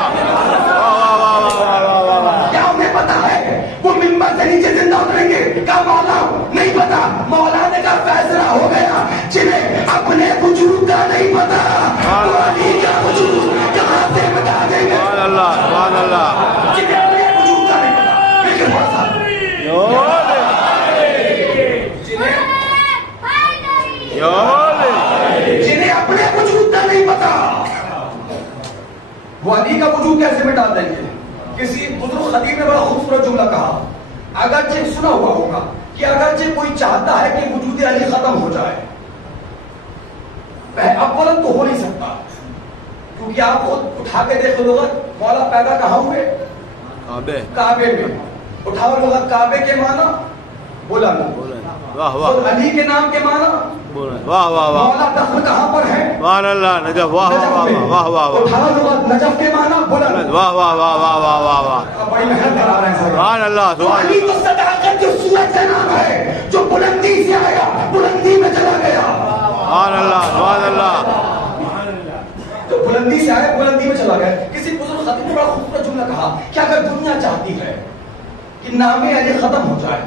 کیا انہیں پتا ہے وہ ممبر سے نیچے زندہ اتریں گے؟ کہا مولا نہیں پتا. مولا نے کہا فیصلہ ہو گیا. جنہیں اپنے وجود کا نہیں پتا وہ علی کا وجود کہاں سے بتا دیں گے؟ سبحان اللہ سبحان اللہ. جنہیں اپنے وجود کا نہیں پتا، لیکن تھوڑا سا جنہیں اپنے وجود کا نہیں پتا وہ علی کا وجود کیسے مٹا دیں گے؟ کسی بزرگ خطیب نے بڑا خوبصورت جملہ کہا، اگرچہ سنا ہوا ہوگا کہ اگرچہ کوئی چاہتا ہے کہ وجود علی ختم ہو جائے، اولا تو ہو نہیں سکتا. کیونکہ آپ خود اٹھا کے دیکھ لو مولا پیدا کہاں ہوئے؟ کعبے میں. اٹھاؤ لغت کعبے کے معنی بولا علی کے نام کے معنی واہ واہ واہ. مولا دفن کہاں پر ہے؟ سبحان اللہ نجف. واہ واہ واہ واہ واہ. اٹھاؤ لغت نجف کے معنی بولا واہ واہ واہ واہ واہ واہ واہ. بڑی محنت کرا رہے ہیں. سبحان اللہ سبحان علی تو صداقت جو سورج کا نام ہے جو بلندی سے آیا بلندی میں چلا گیا. سبحان اللہ سبحان اللہ. جو بلندی سے آیا بلندی میں چلا گیا. کسی بزرگ خطیب نے بڑا خوبصورت جملہ کہا کہ اگر دنیا چاہتی ہے کہ نام علی ختم ہو جائے.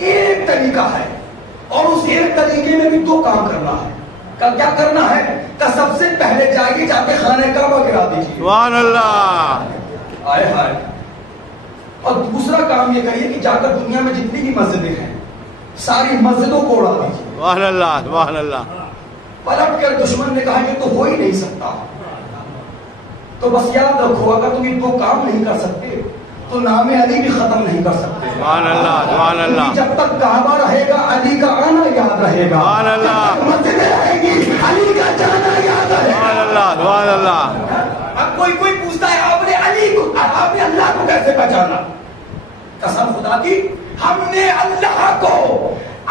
ایک طریقہ ہے اور اس ایک طریقے میں بھی دو کام کرنا ہے. کیا کرنا ہے کہ سب سے پہلے جائیے جا کے خانہ کعبہ گرا دیجیے. سبحان اللہ. آئے ہائے. اور دوسرا کام یہ کریے کہ جا کر دنیا میں جتنی بھی مسجدیں ہیں ساری مسجدوں کو اڑا دیجیے. سبحان اللہ. سبحان اللہ. پلٹ کر دشمن نے کہا یہ تو ہو ہی نہیں سکتا. تو بس یاد رکھو اگر تم یہ دو کام نہیں کر سکتے تو نام علی بھی ختم نہیں کر سکتے. سبحان اللہ. سبحان اللہ. جب تک کعبہ رہے گا علی کا آنا یاد رہے گا. سبحان اللہ. مسجدیں رہے گی علی کا جانا یاد رہے سبحان گا. اللہ. سبحان اللہ. اب کوئی پوچھتا ہے آپ نے علی کو آپ نے اللہ کو کیسے پہچانا؟ قسم خدا کی ہم نے اللہ کو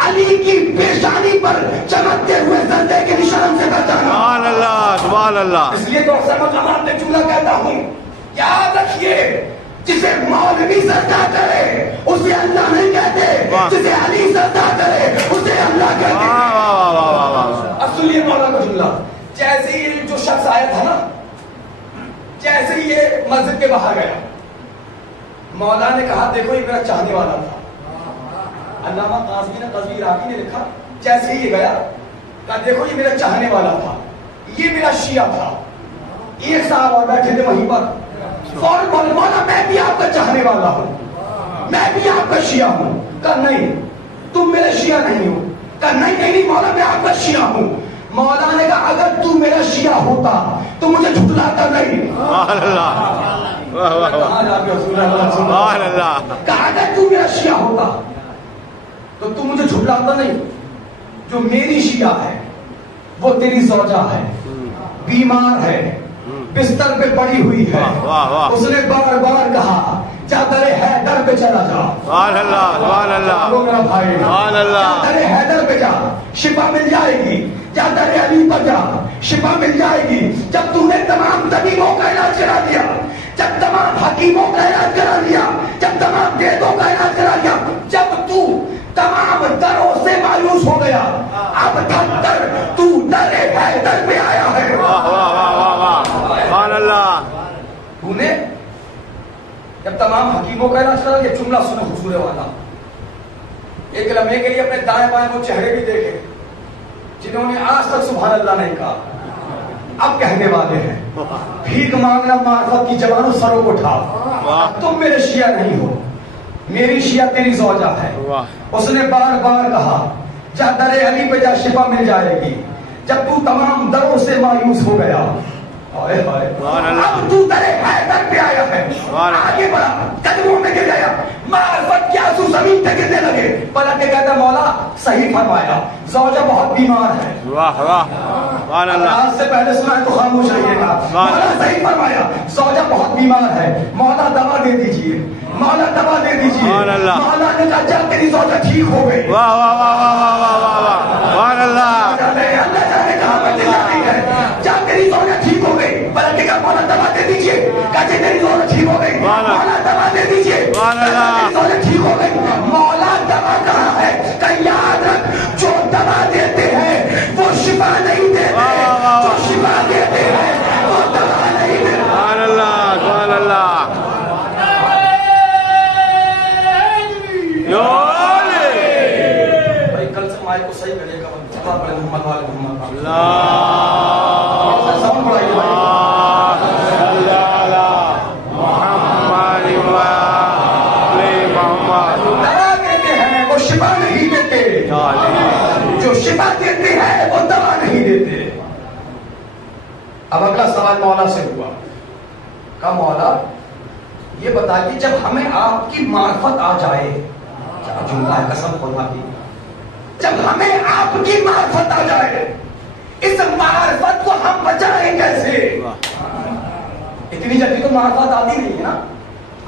علی کی پیشانی پر چمکتے ہوئے زندے کے نشان سے پہچانا. سبحان اللہ. سبحان اللہ. اس لیے تو اکثر مقامات میں جملہ کہتا ہوں یاد رکھیے جسے مولوی سجدہ کرے اسے اللہ نہیں کہتے, جسے علی سجدہ کرے اسے اللہ کہتے. واہ واہ واہ واہ واہ. اب سنیے مولا کا جملہ. جیسے ہی جو شخص آیا تھا نا, جیسے ہی یہ مسجد کے باہر گیا, مولا نے کہا دیکھو یہ میرا چاہنے والا تھا. علامہ قاضی عراقی نے لکھا جیسے ہی یہ گیا کہا دیکھو یہ میرا چاہنے والا تھا, یہ میرا شیعہ تھا. ایک صاحب اور بیٹھے تھے وہیں پر, فوراً بولے مولا میں بھی آپ کا چاہنے والا ہوں, میں بھی آپ کا شیعہ ہوں. کہا نہیں تم میرے شیعہ نہیں ہو. کہا نہیں مولا میں آپ کا شیعہ ہوں. مولا نے کہا اگر تو میرا شیعہ ہوتا تو مجھے جھٹلاتا نہیں. سبحان اللہ. واہ واہ واہ. سبحان اللہ. کہا اگر تو میرا شیعہ ہوتا تو تو مجھے جھٹلاتا نہیں. جو میری شیعہ ہے وہ تیری زوجہ ہے, بیمار ہے, بستر پہ پڑی ہوئی ہے. اس نے بار بار کہا جا درے حیدر پہ چلا جا. سبحان اللہ. سبحان اللہ. میرا بھائی سبحان اللہ. درے حیدر پہ جا شفا مل جائے گی. جا درے علی پر جا شفا مل جائے گی. جب تم نے تمام طبیبوں کا علاج کرا دیا, جب تمام حکیموں کا علاج کرا دیا, جب تمام ویدوں کا علاج کرا دیا, جب تو تمام دروں سے مایوس ہو گیا, اب تک تو درے حیدر پہ آیا ہے. واہ واہ واہ واہ. سبحان اللہ. تو نے جب تمام حکیموں کا علاج کرا, یہ جملہ سنو حضور والا. ایک لمحے کے لیے اپنے دائیں بائیں وہ چہرے بھی دیکھے جنہوں نے آج تک سبحان اللہ نہیں کہا, اب کہنے والے ہیں. بھیک مانگنا معرفت کی جوانوں سروں کو اٹھا. تم میرے شیعہ نہیں ہو, میری شیعہ تیری زوجہ ہے. اس نے بار بار کہا جا درے علی پہ جا شفا مل جائے گی. جب تو تمام دروں سے مایوس ہو گیا, اب تو درے حیدر پہ آیا ہے. آگے بڑھا, قدموں میں گر گیا, معرفت کے آنسو زمین پہ گرنے لگے. پلٹ کے کہتا مولا صحیح فرمایا, زوجہ بہت بیمار ہے. واہ واہ. سبحان اللہ. آج سے پہلے سنا ہے تو خاموش رہیے گا. مولا صحیح فرمایا, زوجہ بہت بیمار ہے, مولا دوا دے دیجئے, مولا دوا دے دیجئے. مولا نے کہا جب تیری زوجہ ٹھیک ہو گئی. واہ واہ واہ واہ واہ واہ واہ. سبحان اللہ. اللہ جانے کہاں پر دل نہیں ہے, جب تیری زوجہ ٹھیک ہو گئی. پلٹ کے کہا مولا دوا دے دیجئے. کہتے تیری زوجہ ٹھیک ہو گئی, مولا دوا دے دیجئے. تیری زوجہ ٹھیک ہو گئی, مولا دوا کہاں ہے. کہ یاد رکھ جو دوا دیتے ہیں وہ شفا نہیں دیتے, جو شفا دیتے ہیں وہ دوا نہیں دیتے. سبحان اللہ. سبحان اللہ. بھائی کل سے مائک کو صحیح کرے گا. محمد والے محمد دوا دیتے ہیں وہ شفا نہیں دیتے, جو شفا دیتے ہیں وہ دوا نہیں دیتے. اب اگلا سوال مولا سے ہوا, کہا مولا یہ بتائیے جب ہمیں آپ کی معرفت آ جائے, کیا جملہ ہے قسم خدا کی, جب ہمیں آپ کی معرفت آ جائے, اس معرفت کو ہم بچائیں کیسے؟ اتنی جلدی تو معرفت آتی نہیں ہے نا.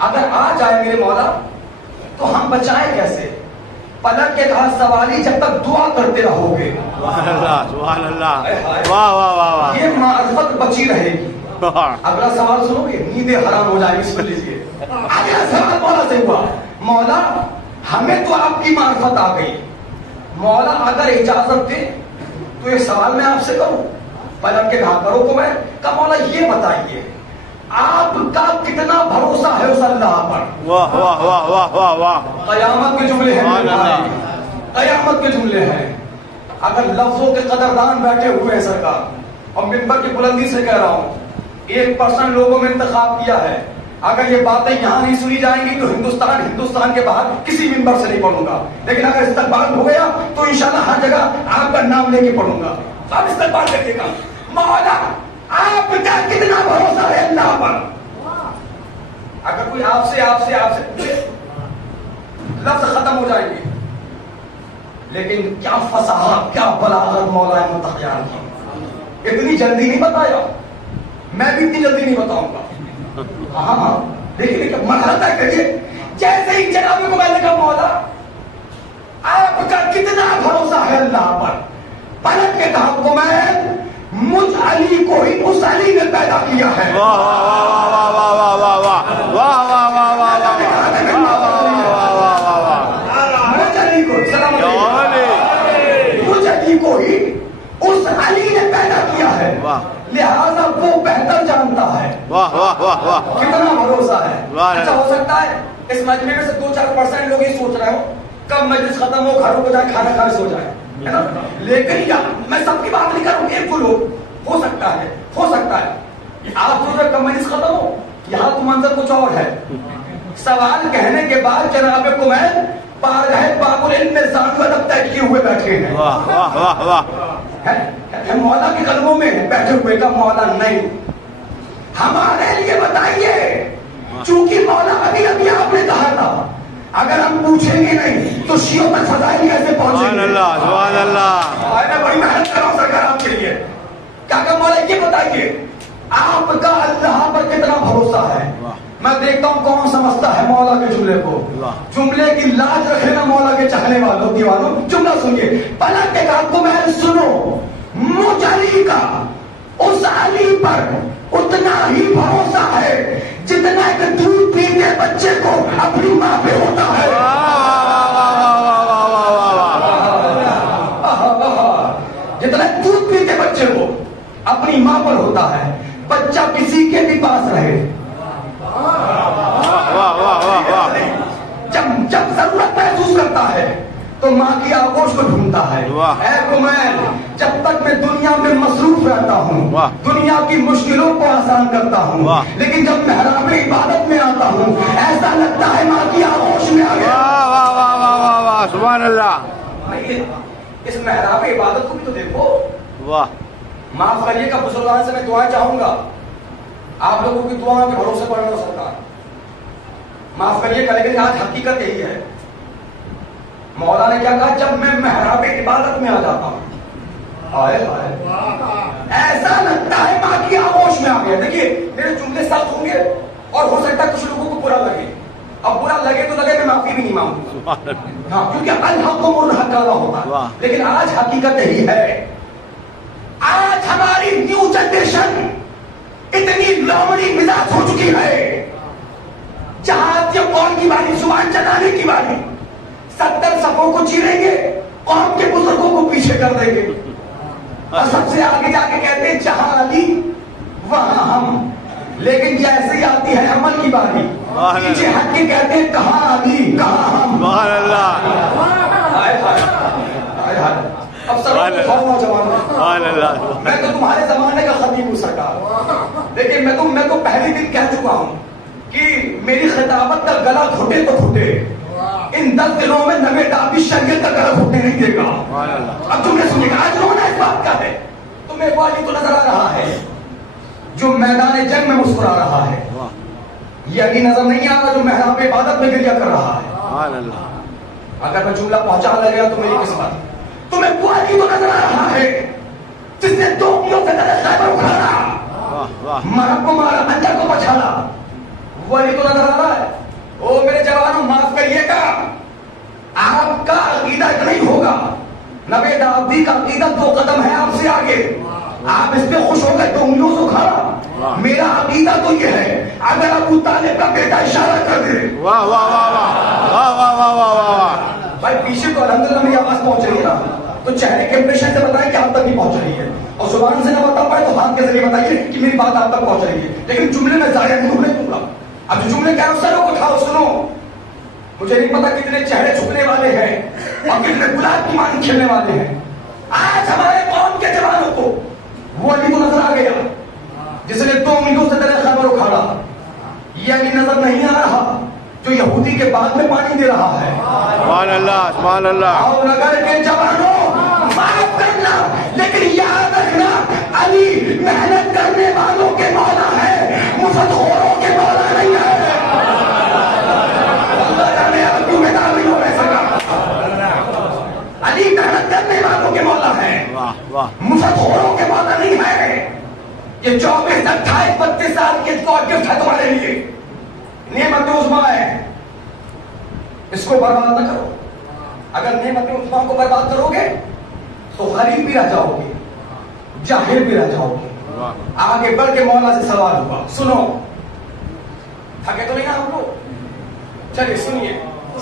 اگر آ جائے میرے مولا تو ہم بچائیں کیسے؟ پلٹ کے کہا سوالی جب تک دعا کرتے رہو گے. سبحان اللہ. سبحان اللہ. واہ واہ واہ واہ. یہ معرفت بچی رہے گی. اگلا سوال سنو گے, نیندیں حرام ہو جائیں گی. سن لیجیے. اگلا سوال مولا سے ہوا, مولا ہمیں تو آپ کی معرفت آ گئی, مولا اگر اجازت دے تو ایک سوال میں آپ سے کروں. پلٹ کے کہا کرو کو میں. کہا مولا یہ بتائیے آپ کا کتنا بھروسہ ہے اس اللہ پر. واہ واہ واہ واہ واہ واہ. قیامت کے جملے ہیں میرے بھائی، قیامت کے جملے ہیں. اگر لفظوں کے قدردان بیٹھے ہوئے ہیں سرکار، اور منبر کی بلندی سے کہہ رہا ہوں، 1% لوگوں میں انتخاب کیا ہے. اگر یہ باتیں یہاں نہیں سنی جائیں گی تو ہندوستان کے باہر کسی منبر سے نہیں پڑھوں گا. لیکن اگر استقبال ہو گیا تو انشاءاللہ ہر جگہ آپ کا نام لے کے پڑھوں گا. آپ استقبال دیکھیے گا. مولا آپ کا کتنا بھروسہ ہے اللہ پر. اگر کوئی آپ سے پوچھے لفظ ختم ہو جائیں گے. لیکن کیا فصاحت، کیا بلاغت مولا متقیان کی. اتنی جلدی نہیں بتایا، میں بھی اتنی جلدی نہیں بتاؤں گا. ہاں دیکھیے مرحلہ طے کریے. جیسے ہی جناب کو میں نے کہا مولا آپ کا کتنا بھروسہ ہے اللہ پر، پلٹ کے کہا کو میں مجھ علی کو ہی اس علی نے پیدا کیا ہے. واہ واہ واہ واہ واہ واہ واہ واہ واہ واہ واہ واہ. مجھ علی کو مجھ علی کو ہی اس علی نے پیدا کیا ہے، لہذا وہ بہتر جانتا ہے. واہ واہ واہ واہ. کتنا بھروسہ ہے. واہ. اچھا ہو سکتا ہے اس مجمع میں سے 2-4% لوگ یہ سوچ رہے ہو کب مجلس ختم ہو گھروں کو جائے کھانا کھانے سو جائے، ہے نا. لیکن میں سب کی بات نہیں کروں، ایک کو لوگ ہو سکتا ہے آپ سوچ رہے کب مجلس ختم ہو. یہاں تو منظر کچھ اور ہے. سوال کہنے کے بعد جناب کو میں پارگاہ باب العلم میں زانو ادب طے کیے ہوئے بیٹھے ہیں. واہ واہ واہ واہ. مولا کے قدموں میں بیٹھے ہوئے کا مولا نہیں ہمارے لیے بتائیے. چونکہ مولا ابھی آپ نے کہا تھا اگر ہم پوچھیں گے نہیں تو شیعوں تک فضائل کیسے پہنچیں سبحان گے. اللہ سبحان اللہ. میں بڑی محنت کر رہا ہوں سرکار آپ کے لیے. کیا کہ مولا یہ بتائیے آپ کا اللہ پر کتنا بھروسہ ہے. میں دیکھتا ہوں کون سمجھتا ہے مولا کے جملے کو. جملے کی لاج رکھے نا مولا کے چاہنے والوں دیوانوں. جملہ سنیے. پلٹ کے کہا کو میں سنو مجھ علی کا اس علی پر اتنا ہی بھروسہ ہے جتنا کہ دودھ پیتے بچے کو اپنی ماں پہ ہوتا ہے. جتنا دودھ پیتے بچے کو اپنی ماں پر ہوتا ہے. بچہ کسی کے بھی پاس رہے جب ضرورت محسوس کرتا ہے تو ماں کی آغوش کو ڈھونڈتا ہے. اے کمیل جب تک میں دنیا میں مصروف رہتا ہوں دنیا کی مشکلوں کو آسان کرتا ہوں، لیکن جب محراب عبادت میں آتا ہوں ایسا لگتا ہے ماں کی آغوش میں آ گیا. سبحان اللہ. اس محراب عبادت کو بھی تو دیکھو. واہ. معاف کریے گا بزرگان سے میں دعائیں چاہوں گا. آپ لوگوں کی دعاؤں کے بھروسے پر رہو سرکار. معاف کریے گا لیکن آج حقیقت یہی ہے. مولا نے کیا کہا جب میں محراب عبادت میں آ جاتا ہوں ایسا لگتا ہے ماں کی آغوش میں آ گیا. دیکھیے میرے جملے سخت ہوں گے اور ہو سکتا ہے کچھ لوگوں کو برا لگے. اب برا لگے تو لگے میں معافی بھی نہیں مانگوں گا. ہاں کیونکہ الحق والحق اللہ ہوتا ہے. لیکن آج حقیقت یہی ہے. آج ہماری نیو جنریشن اتنی لومڑی مزاج ہو چکی ہے جہاں یہ قوم کی باری زبان چلانے کی باری 70 صفوں کو چیریں گے قوم کے بزرگوں کو پیچھے کر دیں گے اور سب سے آگے جا کے کہتے ہیں جہاں علی وہاں ہم. لیکن جیسے ہی آتی ہے عمل کی باری پیچھے ہٹ کے کہتے ہیں کہاں علی کہاں ہم. سبحان اللہ. اب سبحان اللہ. میں تو تمہارے زمانے کا خطیب ہوں سرکار. لیکن میں تو پہلے دن کہہ چکا ہوں کہ میری خطابت کا گلا گھٹے تو گھٹے. ان 10 دنوں میں نوے ڈابی شریعت کا گلا گھٹنے نہیں دے گا. اب تم نے سنیے گا آج رونا اس بات کا ہے. تمہیں وہ علی تو نظر آ رہا ہے جو میدان جنگ میں مسکرا رہا ہے. یہ علی نظر نہیں آ رہا جو محراب عبادت میں گریا کر رہا ہے. اگر میں جملہ پہنچا لگا تو میری قسمت. تمہیں وہ علی تو نظر آ رہا ہے جس نے 2 کلو سے زیادہ خیبر اکھاڑا مرد کو مارا انجر کو پچھاڑا. وہ علی تو نظر آ رہا ہے. او میرے جوانوں معاف کریے گا آپ کا عقیدہ نہیں ہوگا. نبی داؤدی کا عقیدہ 2 قدم ہے آپ سے آگے. آپ اس پہ خوش ہو گئے 2 انگلیوں سے اکھاڑا. میرا عقیدہ تو یہ ہے اگر ابو طالب کا بیٹا اشارہ کر دے واہ واہ واہ واہ واہ واہ واہ واہ. بھائی پیچھے تو الحمدللہ میری آواز پہنچ رہی ہے نا تو چہرے کے امپریشن سے بتائیں کہ آپ تک نہیں پہنچ رہی ہے. اور زبان سے نہ بتا پائے تو ہاتھ کے ذریعے بتائیے کہ میری بات آپ تک پہنچ رہی ہے، لیکن جملے میں ضائع نہیں دوں گا. اب جو جملے کہہ رہا ہوں سر اٹھاؤ سنو. مجھے نہیں پتا کتنے چہرے چھپنے والے ہیں اور کتنے گلاب کی مانی کھیلنے والے ہیں. آج ہمارے قوم کے جوانوں کو وہ علی تو نظر آ گیا جس نے 2 انگلیوں سے تیرے خیبر اکھاڑا. یہ علی نظر نہیں آ رہا جو یہودی کے بعد میں پانی دے رہا ہے. سبحان اللہ سبحان اللہ. اور نگر کے جوانوں معاف کرنا لیکن یاد رکھنا علی محنت کرنے والوں کے مولا ہے، مفت خوروں کے مولا نہیں ہے. اللہ جانے آپ کیوں بیدار نہیں ہو رہے سکا. علی محنت کرنے والوں کے مولا ہے، واہ واہ. مفت خوروں کے مولا نہیں ہے. یہ 24 28 32 سال کے گفٹ ہے تمہارے لیے، نعمت عظمیٰ ہے، اس کو برباد نہ کرو. اگر نعمت عظمیٰ کو برباد کرو گے تو غریب بھی رہ جاؤ گے، جاہل بھی رہ جاؤ گے. آگے بڑھ کے مولا سے سوال ہوا. سنو تھکے تو نہیں نا ہم لوگ؟ چلیے سنیے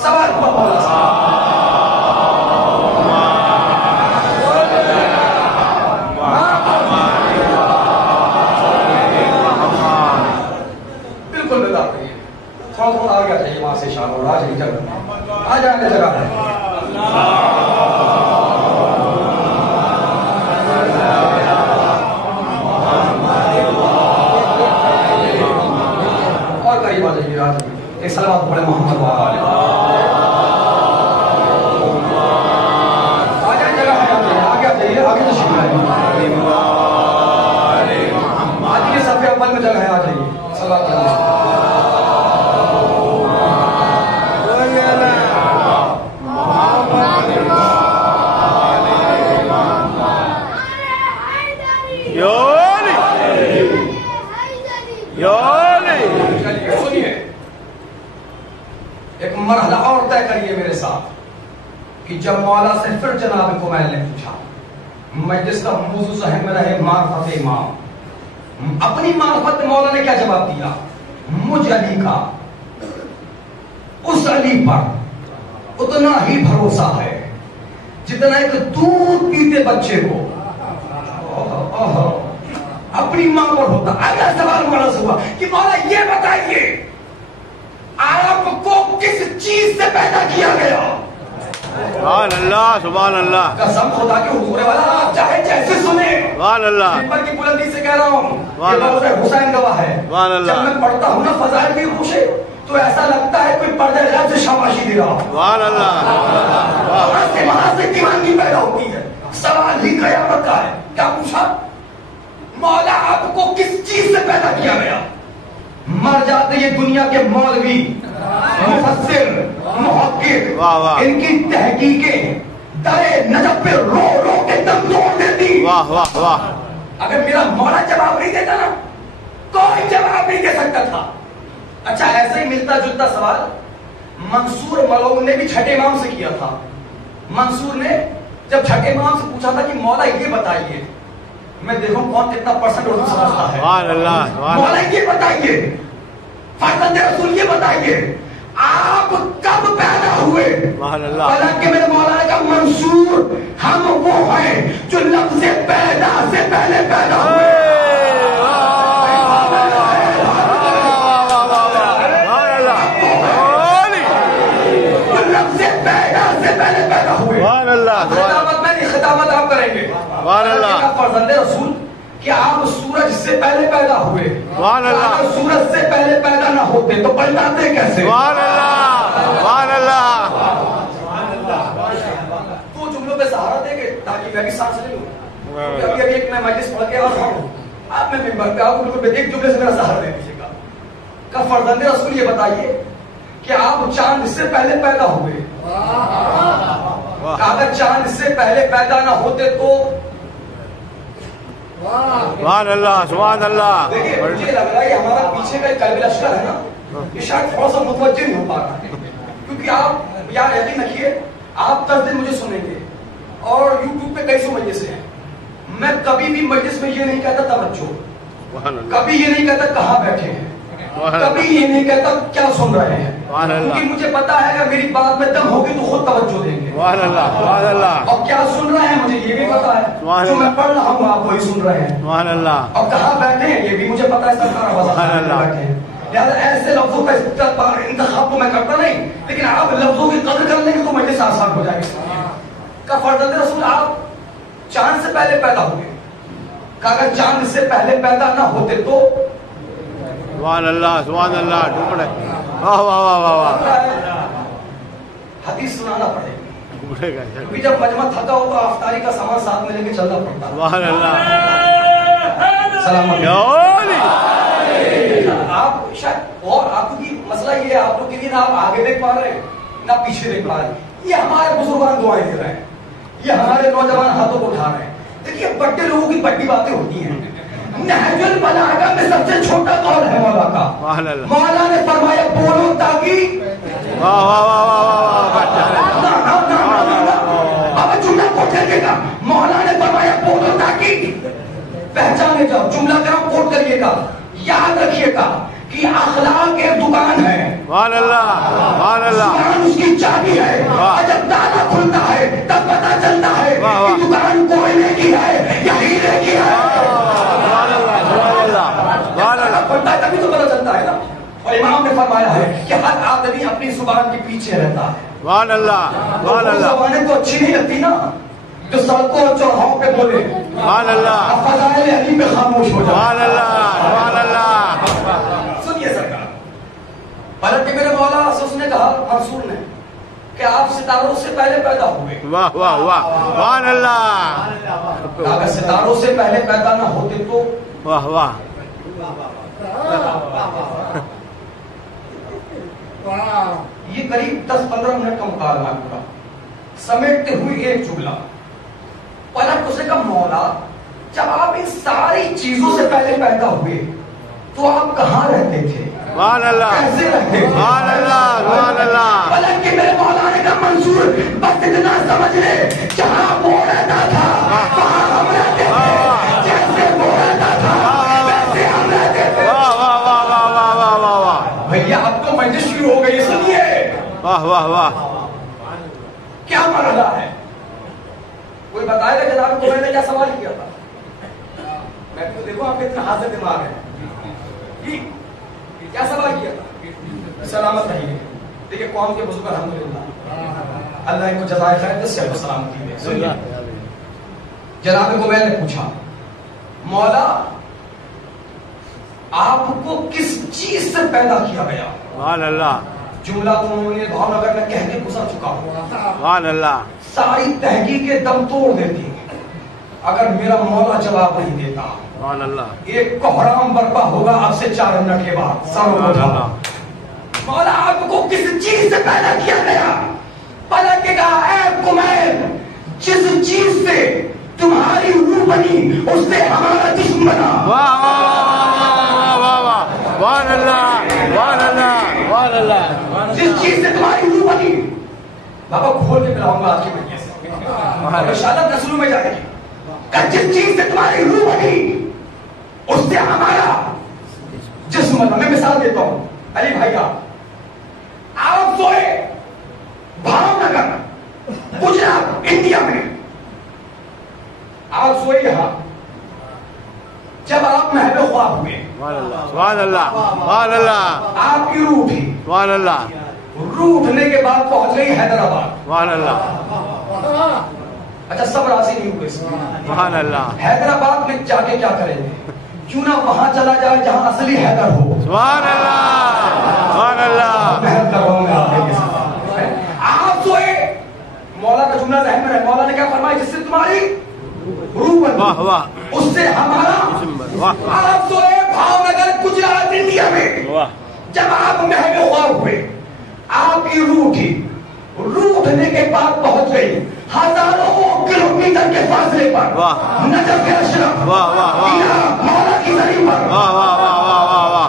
سوال ہوا مولا سے. بالکل بتا رہی ہے. تھوڑا تھوڑا آگے جائیے وہاں سے شام اور آج ہی جگہ آ جانے جگہ ہے. اور قریب آ جائیے آ جائیے. ایک سلوات پڑھے محمد والے. آ جائے جگہ ہے آگے آ جائیے آگے تو شکر ہے. آج کے صفحے اول میں جگہ ہے آ جائیے. سلوات پڑھے. ایک مرحلہ اور طے کریے میرے ساتھ کہ جب مولا سے پھر جناب کمیل نے پوچھا، مجلس کا موضوع ذہن میں رہے معرفت امام. اپنی معرفت مولا نے کیا جواب دیا؟ مجھ علی کا اس علی پر اتنا ہی بھروسہ ہے جتنا ایک دودھ پیتے بچے کو اپنی ماں پر ہوتا. اگلا سوال مولا سے ہوا کہ مولا یہ بتائیے آپ کو کس چیز سے پیدا کیا گیا؟ سبحان اللہ سبحان اللہ. قسم خدا کے حضور والا آپ چاہے جیسے سنیں. سبحان اللہ. ممبر کی بلندی سے کہہ رہا ہوں کہ بابا حسین گواہ ہے. جب میں پڑھتا ہوں نا فضائل کی خوشی تو ایسا لگتا ہے کوئی پردے غیب سے شاباشی دے رہا. سبحان اللہ. وہاں سے دیوانگی پیدا ہوتی ہے. سوال ہی قیامت کا ہے. کیا پوچھا؟ مولا آپ کو کس چیز سے پیدا کیا گیا؟ مر جاتے یہ دنیا کے مولوی مفسر محقق ان کی تحقیقیں درے نجف پہ رو رو کے دم توڑ دیتی. واہ واہ واہ. اگر میرا مولا جواب نہیں دیتا نا کوئی جواب نہیں دے سکتا تھا. اچھا ایسے ہی ملتا جلتا سوال منصور ملعون نے بھی چھٹے امام سے کیا تھا. منصور نے جب چھٹے امام سے پوچھا تھا کہ مولا یہ بتائیے، میں دیکھوں کون کتنا پرسنٹ اردو سمجھتا ہے. سبحان اللہ. مولا یہ بتائیے، فرزند رسول یہ بتائیے آپ کب پیدا ہوئے؟ سبحان اللہ. حالانکہ میرے مولا نے کہا منصور ہم وہ ہیں جو لفظ پیدا سے پہلے پیدا ہوئے. لفظ پیدا سے پہلے پیدا ہوئے. سبحان اللہ. خطابت میں نہیں، خطابت آپ کریں گے. سبحان اللہ. فرزند رسول کہ آپ سورج سے پہلے پیدا ہوئے. سبحان اللہ. اگر سورج سے پہلے پیدا نہ ہوتے تو پلٹاتے کیسے؟ سبحان اللہ. سبحان اللہ. تو جملوں پہ سہارا دے گے تاکہ میں بھی سانس لے لوں. ابھی ابھی ایک میں مجلس پڑھ کے آ رہا ہوں، آپ میں ممبر پہ آؤں بالکل ایک جملے سے میرا سہارا دے دیجیے گا. کہ فرزند رسول یہ بتائیے کہ آپ چاند سے پہلے پیدا ہوئے. اگر چاند سے پہلے پیدا نہ ہوتے تو سبحان اللہ. سبحان اللہ. دیکھیے مجھے لگ رہا ہے ہمارا پیچھے کا ایک قلبی لشکر ہے نا، یہ شاید تھوڑا سا متوجہ نہیں ہو پا رہا ہے. کیونکہ آپ یار یقین رکھیے آپ 10 دن مجھے سنیں گے اور یوٹیوب پہ کئی سو مجلسیں ہیں. میں کبھی بھی مجلس میں یہ نہیں کہتا توجہ، کبھی یہ نہیں کہتا کہاں بیٹھے ہیں، کبھی یہ نہیں کہتا کیا سن رہے ہیں. سبحان اللہ کیونکہ مجھے پتا ہے اگر میری بات میں دم ہوگی تو خود توجہ دیں گے. سبحان اللہ سبحان اللہ اور کیا سن رہے ہیں مجھے یہ بھی پتا ہے, جو میں پڑھ رہا ہوں آپ وہی سن رہے ہیں. سبحان اللہ اور کہاں بیٹھے ہیں یہ بھی مجھے پتا ہے, سرکار سبحان اللہ. بیٹھے ہیں. لہٰذا ایسے لفظوں کا انتخاب تو میں کرتا نہیں, لیکن آپ لفظوں کی قدر کر لیں گے تو مجلس آسان ہو جائے گی. کہ فرزند رسول آپ چاند سے پہلے پیدا ہوئے, کہ اگر چاند سے پہلے پیدا نہ ہوتے تو سبحان اللہ سبحان اللہ ٹکڑے واہ واہ واہ واہ واہ حدیث سنانا پڑے گی, ٹکڑے کا کیونکہ جب مجمع تھکا ہو تو افطاری کا سامان ساتھ میں لے کے چلنا پڑتا ہے. سبحان اللہ سلام علیکم. یولی آپ شاید اور آپ کی مسئلہ یہ ہے, آپ لوگ کے لیے نہ آپ آگے دیکھ پا رہے ہیں نہ پیچھے دیکھ پا رہے ہیں. یہ ہمارے بزرگان دعائیں دے رہے ہیں, یہ ہمارے نوجوان ہاتھوں کو اٹھا رہے ہیں. دیکھیے بڑے لوگوں کی بڑی باتیں ہوتی ہیں. نہج البلاغہ میں سب سے چھوٹا قول ہے مولا کا. سبحان اللہ مولا نے فرمایا بولو تاکہ واہ واہ واہ واہ واہ اب جملہ کوٹ کریے گا. مولا نے فرمایا بولو تاکہ پہچانے جاؤ. جملہ کرام کوٹ کریے گا, یاد رکھیے گا کہ اخلاق ایک دکان ہے, سبحان اللہ سبحان اللہ دکان اس کی چابی ہے, اور جب تالا کھلتا ہے تب پتا چلتا ہے کہ دکان کوئلے کی ہے یا ہیرے کی ہے. سبحان اللہ سبحان اللہ سبحان اللہ کھلتا ہے تبھی تو پتا چلتا ہے نا. اور امام نے فرمایا ہے کہ ہر آدمی اپنی زبان کے پیچھے رہتا ہے. سبحان اللہ سبحان اللہ زبانیں تو اچھی نہیں لگتی نا جو سڑکوں اور چوراہوں پہ بولے, سبحان اللہ فضائل علی میں خاموش ہو جائے. سبحان اللہ سبحان اللہ سنیے سرکار, حالانکہ میرے مولا اس نے کہا منصور نے کہ آپ ستاروں سے پہلے پیدا ہوئے. واہ واہ واہ سبحان اللہ اگر ستاروں سے پہلے پیدا نہ ہوتے تو واہ واہ یہ قریب 10-15 منٹ کا مکالمہ پورا سمیٹتے ہوئے ایک جملہ. پلٹ اسے کہا مولا جب آپ ان ساری چیزوں سے پہلے پیدا ہوئے تو آپ کہاں رہتے تھے, سبحان اللہ کیسے رہتے تھے؟ سبحان اللہ سبحان اللہ پلٹ کے میرے مولا نے کہا منصور بس اتنا سمجھ لے, جہاں وہ رہتا تھا وہاں ہم رہتے تھے, جیسے وہ رہتا تھا ویسے ہم رہتے تھے. واہ واہ واہ واہ واہ واہ واہ واہ بھیا اب تو مجلس شروع ہو گئی, سنیے واہ واہ واہ کیا مرحلہ ہے. کوئی بتائے گا جناب کو میں نے کیا سوال کیا تھا. میں تو دیکھو آپ کے اتنا حاضر دماغ ہے, کیا سوال کیا تھا. سلامت رہیے. دیکھیے قوم کے بزرگ الحمدللہ اللہ ان کو جزائے خیر سے سلامتی دے. سنیے جناب کو میں نے پوچھا مولا آپ کو کس چیز سے پیدا کیا گیا. سبحان اللہ جملہ تو انہوں نے بھاؤ نگر میں کہہ کے گزر چکا ہوں. سبحان اللہ ساری تحقیق دم توڑ دیتی ہیں اگر میرا مولا جواب نہیں دیتا. سبحان اللہ ایک کوہرام برپا ہوگا آپ سے 4 منٹ کے بعد. سب ہو جانا. مولا آپ کو کس چیز سے پیدا کیا گیا. پلٹ کے کہا اے کمیل جس چیز سے تمہاری روح بنی اس سے ہمارا جسم بنا. واہ واہ واہ واہ سبحان اللہ سبحان اللہ سبحان اللہ جس چیز سے تمہاری روح بنی. بابا کھول کے پلاؤں گا آج کی مجلس سے, انشاءاللہ نسلوں میں جائے گی. کہ جس چیز سے تمہاری روح بنی اس سے ہمارا جسم بنا. میں مثال دیتا ہوں. علی بھائیا آپ سوئے بھاؤ نگر گجرات انڈیا میں, آپ سوئے یہاں, جب آپ محب خواب ہوئے سبحان اللہ سبحان اللہ آپ کی روح اٹھی. سبحان اللہ روح اٹھنے کے بعد پہنچ گئی حیدرآباد. سبحان اللہ اچھا سب راضی نہیں ہوئے. سبحان اللہ حیدرآباد میں جا کے کیا کریں گے, کیوں نہ وہاں چلا جائے جہاں اصلی حیدر ہو. سبحان اللہ سبحان اللہ محنت کر رہا ہوں میں آپ کے ساتھ. آپ سوئے, مولا کا جملہ ذہن میں رہے. مولا نے کیا فرمایا جس سے تمہاری روح بنی واہ واہ اس سے ہمارا. آپ سوئے بھاؤ نگر گجرات انڈیا میں, واہ جب آپ محب خواب ہوئے آپ کی روح اٹھی. روح اٹھنے کے بعد پہنچ گئی ہزاروں کلومیٹر کے فاصلے پر واہ نجف اشرف واہ واہ واہ مولا کی زمین پر. واہ واہ واہ واہ واہ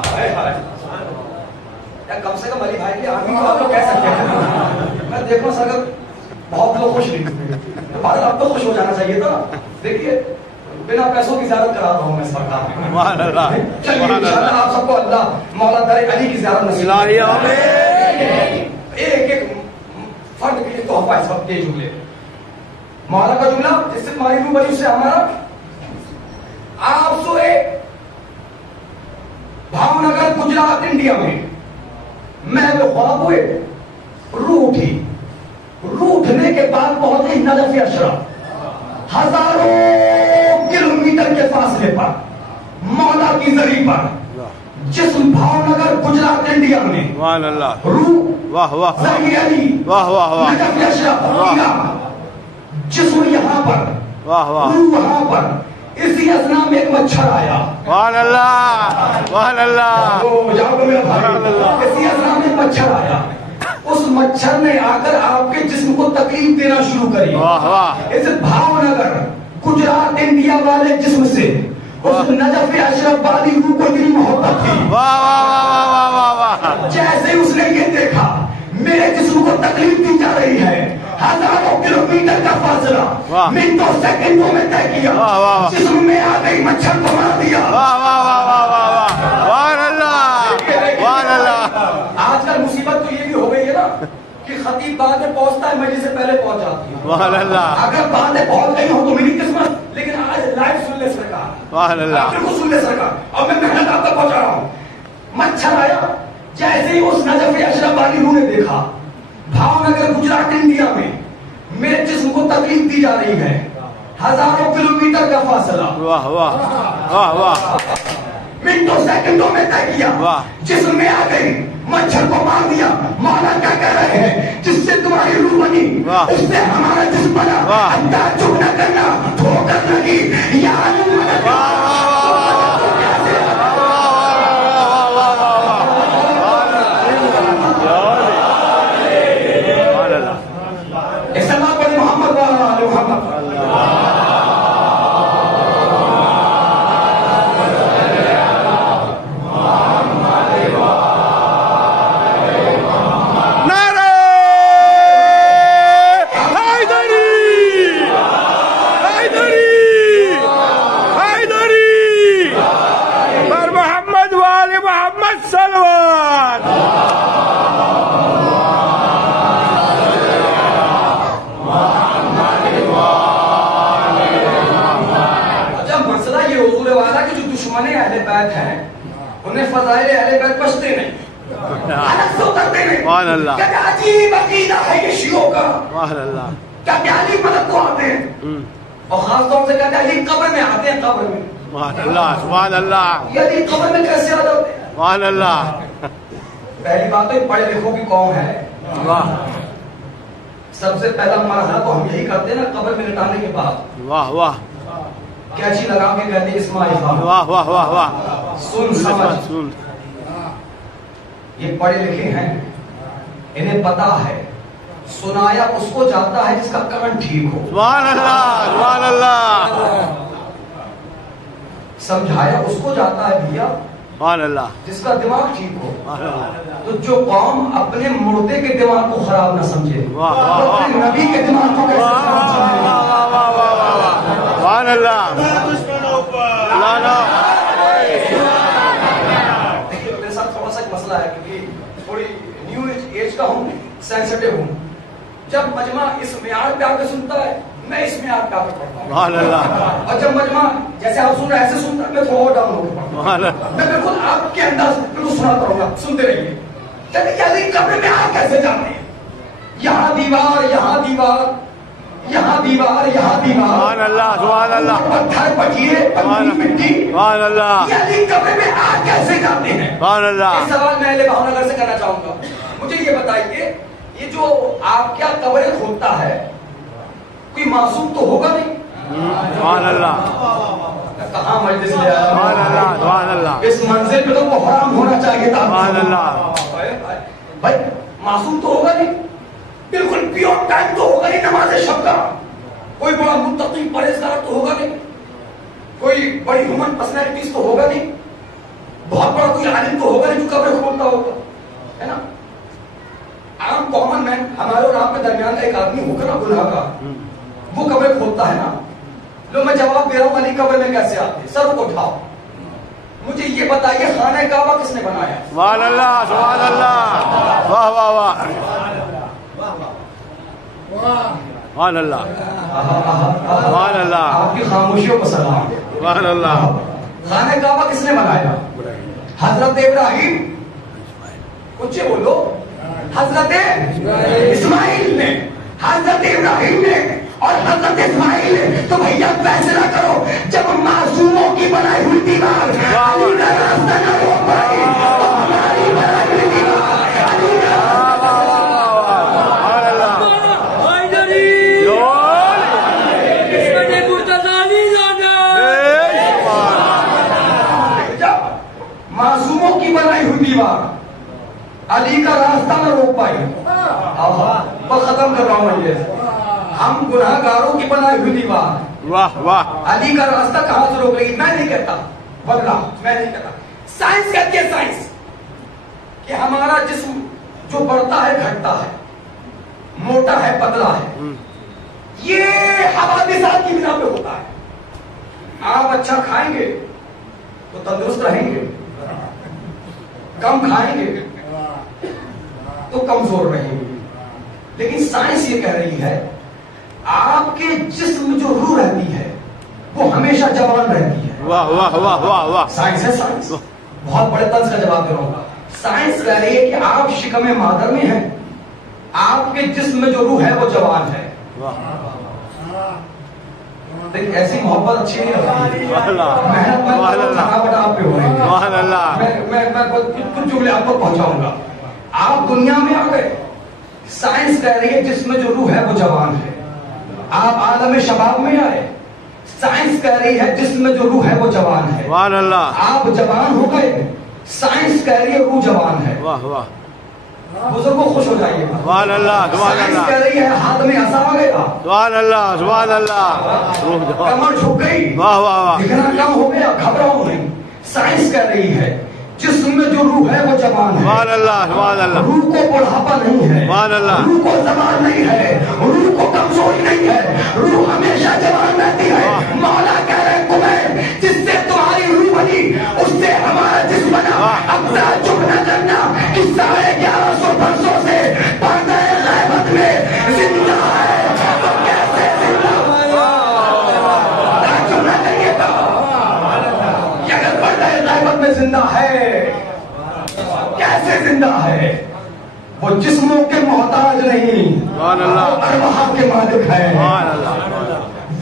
کم سے کم علی بھائی کی آنکھیں تو آپ لوگ کہہ سکتے ہیں. میں دیکھوں سر بہت لوگ خوش نہیں ہوئے, بھارت اب تو خوش ہو جانا چاہیے تھا. دیکھیے بنا پیسوں کی زیارت کرا رہا ہوں میں سرکار میں. سبحان اللہ چلیے انشاءاللہ آپ سب کو اللہ مولا در علی کی زیارت نصیب. الہی آمین ایک ایک فرد کے لیے تحفہ ہے سب کے جملے. مولا کا جملہ جس سے تمہاری روح بنی اس سے ہمارا. آپ سوئے بھاؤ نگر گجرات انڈیا میں, محل خواب ہوئے, روح اٹھی. روح اٹھنے کے بعد پہنچے نجف اشرف, ہزاروں کلومیٹر کے فاصلے پر مولا کی زری پر, جسم بھاؤ نگر گجرات انڈیا میں, روح زری علی نجف اشرف, جسم یہاں پر, روح وہاں پر. اسی اثنا میں ایک مچھر آیا. سبحان اللہ سبحان اللہ. اسی اثنا میں ایک مچھر آیا. اس مچھر نے آ کر آپ کے جسم کو تکلیف دینا شروع کری. اس بھاؤ نگر گجرات انڈیا والے جسم سے اس نجف اشرف والی روح کو اتنی محبت تھی. جیسے اس نے یہ دیکھا میرے جسم کو تکلیف دی جا رہی ہے, ہزاروں کلومیٹر کا فاصلہ منٹوں سیکنڈوں میں طے کیا, جسم میں آ گئی, مچھر کو مار دیا. آج کل مصیبت تو یہ بھی ہو گئی ہے نا کہ خطیب باتیں پہنچتا ہے, مجلس سے پہلے پہنچ جاتی ہے. اگر باتیں پہنچ گئی ہوں تو میری قسمت, لیکن آج لائیو سن لے سرکار, بالکل سن لے سرکار, اور میں محنت آپ تک پہنچا رہا ہوں. مچھر آیا, جیسے ہی اس نجف اشرف والی روح نے دیکھا بھاؤ نگر گجرات انڈیا میں میرے جسم کو تکلیف دی جا رہی ہے, ہزاروں کلومیٹر کا فاصلہ, منٹوں سیکنڈوں میں طے کیا, جسم میں آ گئی, مچھر کو مار دیا. مولا کیا کہہ رہے ہیں, جس سے تمہاری روح بنی اس سے ہمارا جسم بنا, انداز چپ نہ کرنا, ٹھوکر لگی عجیب عقیدہ ہے یہ شیعوں کا. کہتے ہیں علی مدد کو آتے ہیں, اور خاص طور سے کہتے ہیں علی قبر میں آتے ہیں. قبر میں سبحان اللہ. یہ علی قبر میں کیسے آ جاتے ہیں؟ سبحان اللہ. پہلی بات تو پڑھے لکھوں کی قوم ہے. سب سے پہلا مرحلہ تو ہم یہی کرتے ہیں نا, قبر میں لٹانے کے بعد واہ واہ کیچی لگا کے کہتے ہیں اسماعیل خان, واہ واہ واہ واہ, سن سمجھ. یہ پڑھے لکھے ہیں, انہیں پتا ہے, سنایا اس کو جاتا ہے جس کا کرنٹ ٹھیک ہو. سبحان اللہ سبحان اللہ. سمجھایا اس کو جاتا ہے بھیا سبحان اللہ جس کا دماغ ٹھیک ہو. تو جو قوم اپنے مردے کے دماغ کو خراب نہ سمجھے, اپنے نبی کے دماغ کو کیسے خراب سمجھے. سبحان اللہ. میرے ساتھ تھوڑا سا ایک مسئلہ ہے کیونکہ تھوڑی نیو ایج کا ہوں, سینسٹیو ہوں. جب مجمع اس معیار پہ آ کے سنتا ہے, میں اس معیار پہ آ کے پڑھتا ہوں. سبحان اللہ. اور جب مجمع جیسے آپ سن رہے ایسے سنتا ہے, میں تھوڑا اور ڈاؤن ہو کے پڑھتا ہوں. میں بالکل آپ کے انداز بالکل سناتا رہوں گا, سنتے رہیے. کہتے کمرے میں آپ کیسے جاتے ہیں, یہاں دیوار, یہاں دیوار, یہاں دیوار, یہاں دیوار, سبحان اللہ سبحان اللہ, پتھر پٹیے, مٹی, سبحان اللہ. یہ کمرے میں آپ کیسے جاتے ہیں. سبحان اللہ. ایک سوال میں اہل بھاؤ نگر سے کرنا چاہوں گا. مجھے یہ بتائیے, یہ جو آپ کیا قبریں کھودتا ہے, کوئی معصوم تو ہوگا نہیں. سبحان اللہ کہاں مجلس لے آیا. سبحان اللہ سبحان اللہ. اس منزل پہ تو وہ حرام ہونا چاہیے تھا. سبحان اللہ. بھائی معصوم تو ہوگا نہیں, بالکل پیور ٹائم تو ہوگا نہیں نماز شب کا. کوئی بڑا متقی پرہیزگار تو ہوگا نہیں, کوئی بڑی ہیومن پرسنالٹیز تو ہوگا نہیں, بہت بڑا کوئی عالم تو ہوگا نہیں جو قبر کھودتا ہوگا, ہے نا. عام کامن مین ہمارے اور آپ کے درمیان کا ایک آدمی ہوگا نا گناہ کا, وہ قبر کھودتا ہے نا. لو میں جواب دے رہا ہوں, علی قبر میں کیسے آتے, سر کو اٹھاؤ. مجھے یہ بتائیے خانہ کعبہ کس نے بنایا؟ سبحان اللہ سبحان اللہ واہ واہ واہ سبحان اللہ سبحان اللہ آپ کی خاموشیوں کو سلام. سبحان اللہ خانہ کعبہ کس نے بنایا؟ حضرت ابراہیم. کچھ بولو. حضرت اسماعیل نے. حضرت ابراہیم نے اور حضرت اسماعیل نے. تو بھیا فیصلہ کرو جب معصوموں کی بنائی ہوئی دیوار علی کا راستہ نہ روک پائی تو ہماری بنائی ہوئی دیوار علی کا معصوموں کی بنائی ہوئی دیوار علی کا راستہ نہ روک پائی. بس ختم کر رہا ہوں میں یہ. ہم گناہ گاروں کی بنائی ہوئی دیوار واہ واہ علی کا راستہ کہاں سے روک لے گی؟ میں نہیں کہتا واللہ میں نہیں کہتا. سائنس کہتی ہے سائنس کہ ہمارا جسم جو بڑھتا ہے گھٹتا ہے موٹا ہے پتلا ہے یہ حوادثات کی بنا پہ ہوتا ہے. آپ اچھا کھائیں گے تو تندرست رہیں گے کم کھائیں گے تو کمزور رہیں گے. لیکن سائنس یہ کہہ رہی ہے آپ کے جسم میں جو روح رہتی ہے وہ ہمیشہ جوان رہتی ہے. واہ واہ واہ واہ واہ سائنس ہے سائنس. بہت بڑے طنز کا جواب دے رہا ہوں. سائنس کہہ رہی ہے کہ آپ شکم مادر میں ہیں آپ کے جسم میں جو روح ہے وہ جوان ہے. لیکن ایسی محبت اچھی نہیں لگتی. محنت میں تھکاوٹ آپ پہ ہو رہی ہے. میں کچھ جملے آپ کو پہنچاؤں گا. آپ دنیا میں آ گئے. سائنس کہہ رہی ہے جس میں جو روح ہے وہ جوان ہے. آپ عالم شباب میں آئے. سائنس کہہ رہی ہے جس میں جو روح ہے وہ جوان ہے. آپ جوان ہو گئے. سائنس کہہ رہی ہے روح جوان ہے. بزرگوں خوش ہو جائیے. سائنس کہہ رہی ہے ہاتھ میں عصا آ گیا. کمر جھک گئی. دکھنا کم ہو گیا گھبراؤ نہیں. سائنس کہہ رہی ہے جسم میں جو روح ہے وہ جوان ہے. روح کو بڑھاپا نہیں ہے. روح کو زوال نہیں ہے. روح کو کمزوری نہیں ہے. روح ہمیشہ جوان رہتی ہے. مولا کہہ رہے تمہیں جس سے تمہاری روح بنی اس سے ہمارا جسم بنا. اب تعجب نہ کرنا کہ 1150 برسوں سے پردہ غیبت میں زندہ ہے. تو کیسے زندہ ہوا؟ تعجب نہ کریے گا کہ اگر پردہ غیبت میں زندہ ہے کیسے زندہ ہے؟ وہ جسموں کے محتاج نہیں وہ ارواح کے مالک ہے.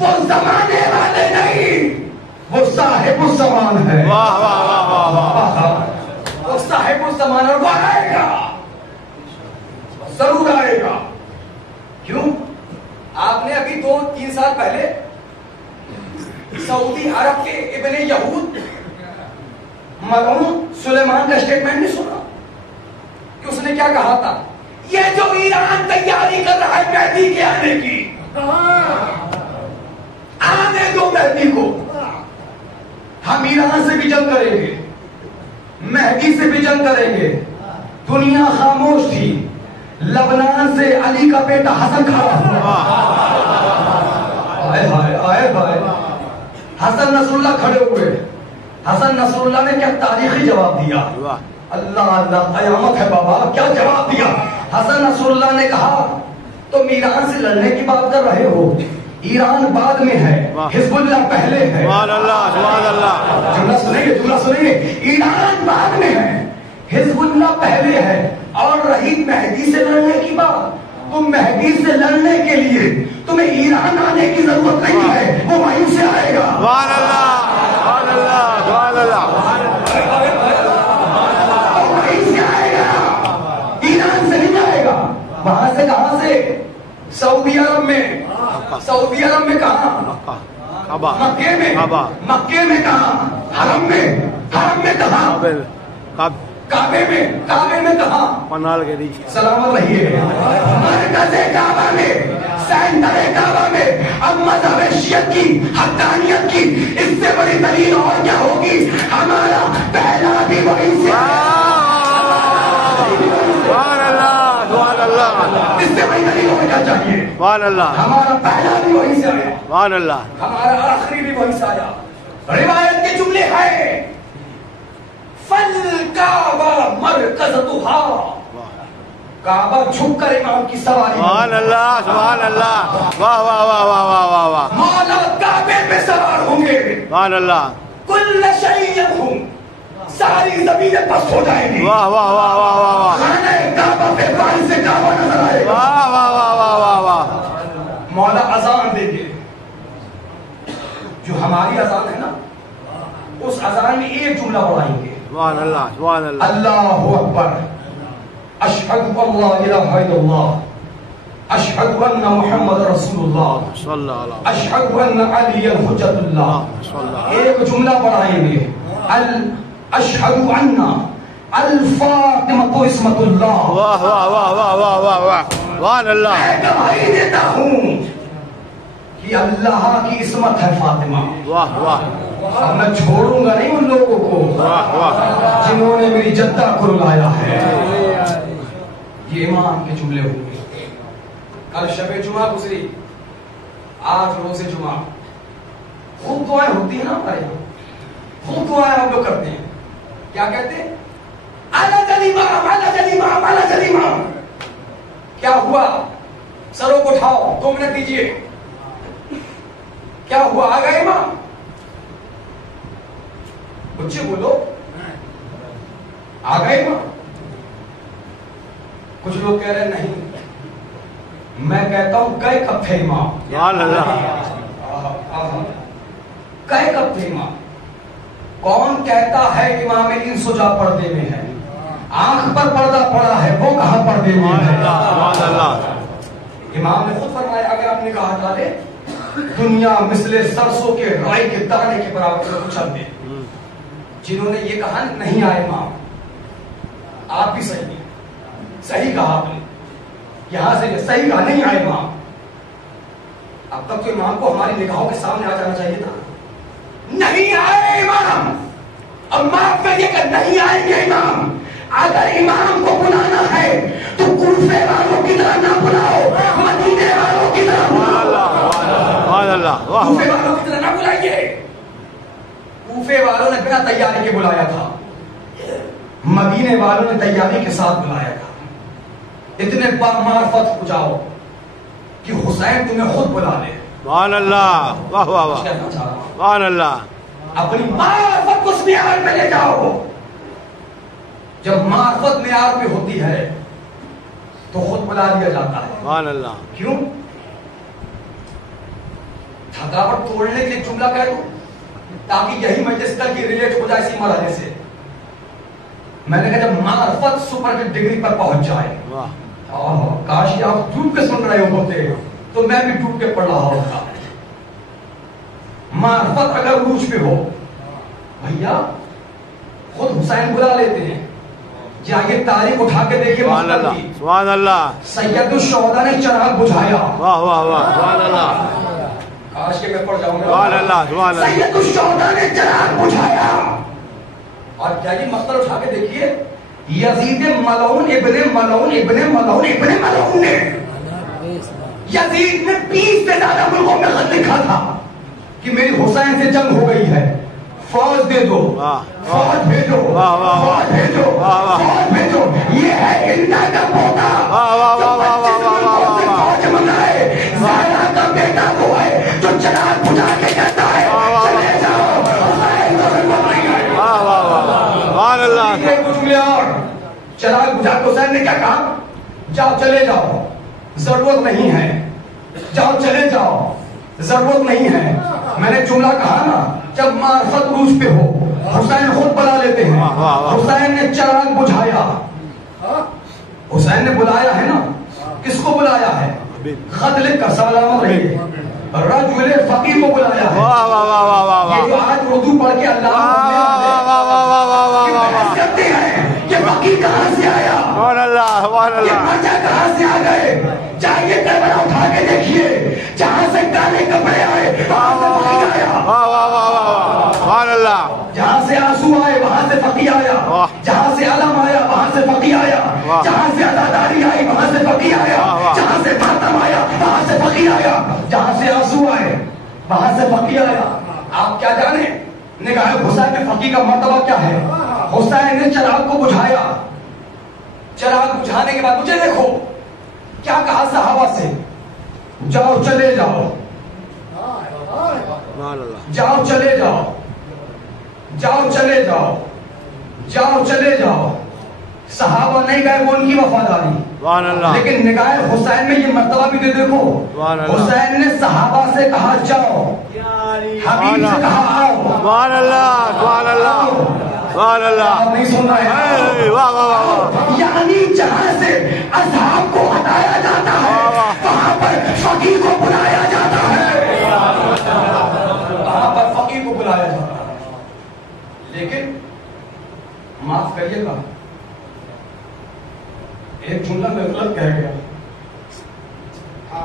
وہ زمانے والے نہیں وہ صاحب الزمان ہے. وہ صاحب الزمان اور وہ آئے گا ضرور آئے گا. کیوں؟ آپ نے ابھی 2-3 سال پہلے سعودی عرب کے ابن یہود ملعون سلیمان کا اسٹیٹمنٹ نہیں سنا کہ اس نے کیا کہا تھا؟ یہ جو ایران تیاری کر رہا ہے مہدی کے آنے کی آنے دو مہدی کو. ہم ایران سے بھی جنگ کریں گے مہدی سے بھی جنگ کریں گے. دنیا خاموش تھی. لبنان سے علی کا بیٹا حسن کھڑا ہوا. آئے ہائے آئے ہائے. حسن نصر اللہ کھڑے ہوئے. حسن نصر اللہ نے کیا تاریخی جواب دیا. اللہ اللہ قیامت ہے بابا. کیا جواب دیا؟ حسن نصر اللہ نے کہا تم ایران سے لڑنے کی بات کر رہے ہو. ایران بعد میں ہے حزب اللہ پہلے ہے. جملہ سنیے. ایران بعد میں ہے حزب اللہ پہلے ہے. اور رہی مہدی سے لڑنے کی بات تم مہدی سے لڑنے کے لیے تمہیں ایران آنے کی ضرورت نہیں ہے. وہ وہیں سے آئے گا. وہیں سے آئے گا. ایران سے نہیں آئے گا. وہاں سے کہاں سے؟ سعودی عرب میں. سعودی عرب میں کہاں؟ مکے میں. مکے میں کہاں؟ حرم میں. حرم میں کہاں؟ کعبے میں. کعبے میں کہاں؟ سلامت رہیے. مرکز کعبہ میں سینٹر کعبہ میں. اب مذہب شیعت کی حقانیت کی اس سے بڑی دلیل اور کیا ہوگی؟ ہمارا پہلا بھی وہیں سے اس سے بڑی دلیل ہونا چاہیے. ہمارا پہلا بھی وہیں سے آیا. ہمارا آخری بھی وہیں سے آیا. روایت کے جملے ہیں فالکعبہ مرکزتھا، کعبہ جھک کر امام کی سواری، سبحان اللہ سبحان اللہ، واہ واہ واہ واہ واہ واہ واہ، مولا کعبے پہ سوار ہوں گے، سبحان اللہ، کل شیء یدھم، ساری زمینیں پست ہو جائیں گی، واہ واہ واہ واہ واہ واہ، خانہ کعبہ پہ پانی سے کعبہ نظر آئے گا، واہ واہ واہ واہ واہ واہ، مولا اذان دیں گے، جو ہماری اذان ہے نا اس اذان میں ایک جملہ پڑھائیں گے، سبحان اللہ سبحان اللہ، اللہ اکبر، اشہد ان لا الہ الا اللہ، اشہد ان محمد رسول اللہ، صلی اللہ علیہ اشہد ان علی حجت اللہ، صلی اللہ، ایک جملہ پڑھائیں گے، اشہد ان الفاطمہ اسمت اللہ، واہ واہ واہ واہ واہ واہ واہ، سبحان اللہ، میں گواہی دیتا ہوں کہ اللہ کی عصمت ہے فاطمہ، واہ واہ اب میں چھوڑوں گا نہیں ان لوگوں کو واہ واہ، جنہوں نے میری جدہ کو رلایا ہے، یہ امام کے جملے ہوں گے۔ کل شب جمعہ گزری، آج روز جمعہ، خوب دعائیں ہوتی ہیں نا ہمارے یہاں، خوب دعائیں ہم لوگ کرتے ہیں، کیا کہتے ہیں؟ علی الامام علی الامام علی الامام، کیا ہوا؟ سروں کو اٹھاؤ، 2 منٹ دیجئے، کیا ہوا؟ آ گئے امام؟ بچے بولو، آ گئے امام؟ کچھ لوگ کہہ رہے ہیں نہیں، میں کہتا ہوں گئے کب تھے امام؟ سبحان اللہ، گئے کب تھے امام؟ کون کہتا ہے امام انسجا پردے میں ہے؟ آنکھ پر پردہ پڑا ہے، وہ کہاں پردے میں سبحان ہے؟ اللہ سبحان اللہ، امام نے خود فرمایا اگر آپ نگاہ ڈالے دنیا مثل سرسوں کے رائی کے دانے کے برابر اچھل دے۔ جنہوں نے یہ کہا نہیں آئے امام، آپ بھی صحیح ہیں، صحیح کہا آپ نے، یہاں سے صحیح کہا نہیں آئے امام۔ اب تک تو امام کو ہماری نگاہوں کے سامنے آ جانا چاہیے تھا، نہیں آئے امام، اب معاف کریے کہ نہیں آئیں گے امام۔ اگر امام کو بلانا ہے تو کوفے والوں کی طرح نہ بلاؤ، مدینے والوں کی طرح بلاؤ، سبحان اللہ، واہ کوفے واہ، والوں کی طرح نہ بلائیے۔ کوفے والوں نے بنا تیاری کے بلایا تھا، مدینے والوں نے تیاری کے ساتھ بلایا تھا۔ اتنے معرفت ہو جاؤ کہ حسین تمہیں خود بلا لے۔ سبحان اللہ، واہ واہ واہ، کہنا چاہ رہا ہوں سبحان اللہ، اپنی معرفت کو اس معیار میں لے جاؤ۔ جب معرفت معیار پہ ہوتی ہے تو خود بلا دیا جاتا ہے۔ سبحان اللہ، کیوں؟ تھکاوٹ توڑنے کے لیے جملہ کہہ دوں تاکہ یہی مجلس کل کی ریلیٹ ہو جائے اسی مرحلے سے۔ میں نے کہا جب معرفت سپر کی ڈگری پر پہنچ جائے، کاش آپ ڈوب کے سن رہے ہوتے تو میں بھی ڈوب کے پڑھ رہا ہوتا۔ معرفت اگر عروج پہ ہو، بھیا خود حسین بلا لیتے ہیں۔ جائیے تاریخ اٹھا کے دیکھیے سبحان مقتل اللہ، کی، سبحان اللہ، سید الشہداء نے چراغ بجھایا۔ واہ واہ واہ، سبحان اللہ، کاش کے میں پڑھ جاؤں سبحان گا۔ اللہ سبحان اللہ، سید الشہداء نے چراغ بجھایا، اور جائیے مقتل اٹھا کے دیکھیے یزید ملعون ابن ملعون ابن ملعون ابن ملعون نے، یزید نے 20 سے زیادہ ملکوں میں خط لکھا تھا کہ میری حسین سے جنگ ہو گئی ہے، فوج دے دو، فوج بھیجو، فوج بھیجو، فوج بھیجو۔ یہ ہے ہندا کا پوتا جو 25 ملکوں سے فوج منگائے، زہرا کا بیٹا وہ ہے جو چراغ بجھا کے کہتا ہے چلے جاؤ، حسین کو ضرورت نہیں ہے۔ واہ واہ واہ، سبحان اللہ، یہ کچھ ملے اور چراغ بجھا کے حسین نے کیا کہا؟ جاؤ چلے جاؤ، ضرورت نہیں ہے، جاؤ چلے جاؤ، ضرورت نہیں ہے۔ میں نے جملہ کہا نا جب معرفت عروج پہ ہو حسین خود بلا لیتے ہیں۔ حسین نے چراغ بجھایا، حسین نے بلایا ہے نا، کس کو بلایا ہے؟ خط لکھ کر سلامت رہیے، رجل فقیر کو بلایا ہے۔ واہ واہ واہ واہ واہ واہ، یہ جو آج اردو پڑھ کے اللہ کرتے ہیں کہ فقیر کہاں سے آیا، سبحان اللہ سبحان یہ اللہ، بچہ کہاں سے آ گئے؟ چاہیے کربلا اٹھا کے دیکھیے، جہاں سے کالے کپڑے آئے وہاں سے فقیر آیا، واہ واہ واہ واہ، سبحان اللہ، جہاں سے آنسو آئے وہاں سے فقیر آیا، جہاں سے علم آیا وہاں سے فقیر آیا، جہاں سے عزاداری آئی وہاں سے فقیر آیا، جہاں سے ماتم آیا وہاں سے فقیر آیا، جہاں سے آنسو آئے وہاں سے فقیر آیا۔ آپ کیا جانے نگاہ حسین میں فقیر کا مرتبہ کیا ہے؟ حسین نے چراغ کو بجھایا. چراغ بجھانے کے بعد مجھے دیکھو کیا کہا صحابہ سے, جاؤ چلے جاؤ, جاؤ چلے جاؤ, جاؤ چلے جاؤ, جاؤ چلے جاؤ. صحابہ نہیں گئے, وہ ان کی وفاداری. لیکن نگاہ حسین میں یہ مرتبہ بھی دیکھو, حسین نے صحابہ سے کہا جاؤ, حبیب سے کہا آؤ. سبحان اللہ, سبحان اللہ, سبحان اللہ. آپ نہیں سن رہے ہیں؟ واہ واہ واہ. یعنی جہاں سے اصحاب کو ہٹایا جاتا ہے وہاں پر فقیر کو بلایا جاتا ہے, وہاں پر فقیر کو بلایا جاتا ہے. لیکن معاف کریے گا, ایک جملہ میں غلط کہہ گیا.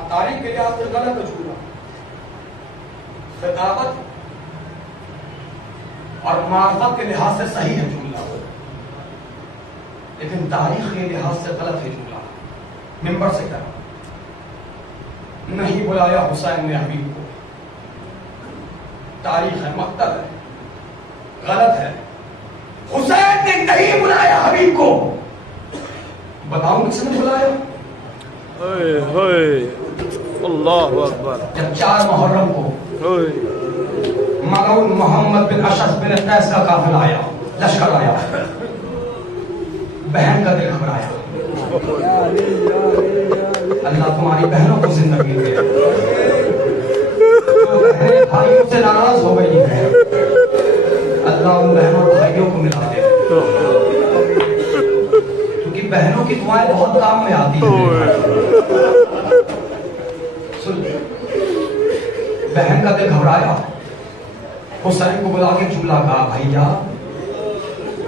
تاریخ کے لحاظ سے غلط جملہ, خطابت اور معرفت کے لحاظ سے صحیح ہے جملہ, لیکن تاریخ کے لحاظ سے غلط ہے جملہ. ممبر سے کہا نہیں بلایا حسین نے حبیب کو, تاریخ ہے, مقتل ہے, غلط ہے. حسین نے نہیں بلایا حبیب کو. بتاؤں کس نے بلایا؟ اللہ اکبر. جب 4 محرم کو ملعون محمد بن اشعث بن قیس کا قافلہ آیا, لشکر آیا, بہن کا دل گھبرایا. اللہ تمہاری بہنوں کو زندگی دے, جو بہنیں بھائیوں سے ناراض ہو گئی ہیں اللہ ان بہنوں بھائیوں کو ملا دے, کیونکہ بہنوں کی دعائیں بہت کام میں آتی ہیں. بہن کا دل گھبرایا, حسین کو بلا کے جملہ کہا بھیا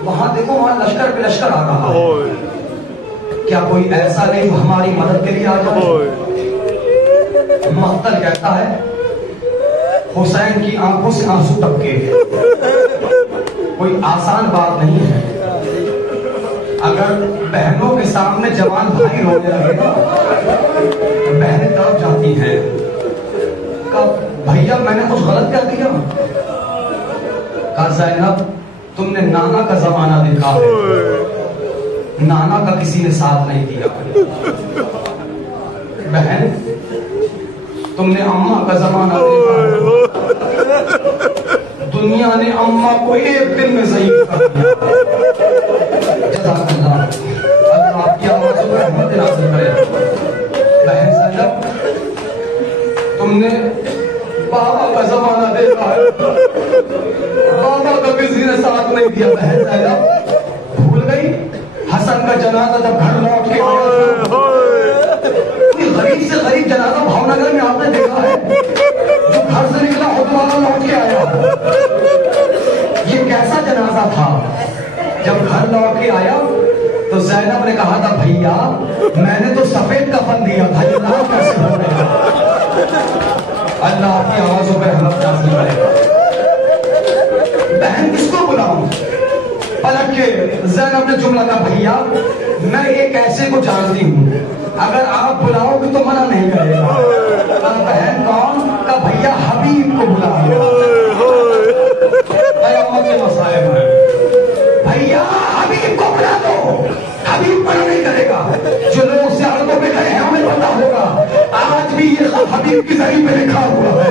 وہاں دیکھو وہاں لشکر پہ لشکر آ رہا ہے, کیا کوئی ایسا نہیں جو ہماری مدد کے لیے آ جائے؟ مقتل کہتا ہے حسین کی آنکھوں سے آنسو ٹپکے. کوئی آسان بات نہیں ہے. اگر بہنوں کے سامنے جوان بھائی رونے لگے گا بہنیں تڑپ جاتی ہیں. بھیا میں نے کچھ غلط کر دیا؟ کہا زینب تم نے نانا کا زمانہ دیکھا ہے, نانا کا کسی نے ساتھ نہیں دیا. بہن تم نے اماں کا زمانہ دیکھا ہے, دنیا نے اماں کو ایک دن میں ضعیف کر دیا. جزاک اللہ, اللہ آپ کی آوازوں پر رحمت نازل کرے. بہن زینب تم نے بابا کا زمانہ دیکھا ہے, بابا کا کسی نے ساتھ نہیں دیا. بہن زینب بھول گئی حسن کا جنازہ جب گھر لوٹ کے کوئی غریب سے غریب جنازہ بھاؤ نگر میں آپ نے دیکھا ہے جو گھر سے نکلا خود والا لوٹ کے آیا. یہ کیسا جنازہ تھا؟ جب گھر لوٹ کے آیا تو زینب نے کہا تھا بھیا میں نے تو سفید کفن دیا تھا, یہ لال کیسے ہو گیا؟ اللہ آپ کی آوازوں پہ رحمت نازل کرے. بہن کس کو بلاؤں؟ پلٹ کے زینب نے جملہ کہا بھیا میں ایک ایسے کو جانتی ہوں, اگر آپ بلاؤ گے تو منع نہیں کرے گا. بہن کون؟ کہا بھیا حبیب کو بلاؤ. قیامت کے مصائب ہیں, بھیا حبیب کو بلا دو, حبیب منع نہیں کرے گا. جو لوگ زیارتوں پہ گئے ہیں ہمیں پتا ہوگا آج بھی یہ خط حبیب کی زمین پہ لکھا ہوا ہے.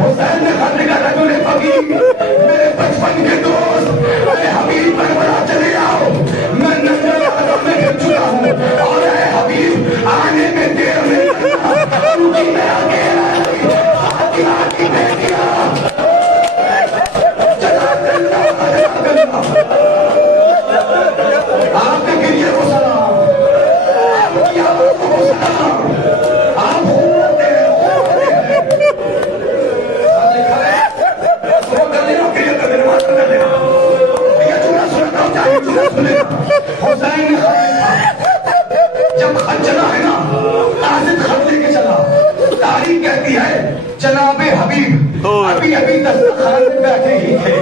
حسین نے خط لکھا رجل فقیر میرے بچپن کے دوست, اے حبیب کربلا چلے آؤ, میں ننگے آدم میں گر چکا ہوں, اور اے حبیب آنے میں دیر نہیں کرنا کیونکہ میں اکیلا فاطمہ کی بیٹیاں. آپ کے گریے کو سلام, آپ کی آوازوں کو سلام, آپ ہوتے ہیں. لکھا ہے وہ کر لینا کے لیے کر دینا, معاف کر دینا. یہ چورا سنتا ہوں چاہیے چورا سنے. حسین نے خط لکھا, جب خط چلا ہے نا قاصد خط لے کے چلا, تاریخ کہتی ہے جناب حبیب ابھی ابھی دسترخوان میں بیٹھے ہی تھے,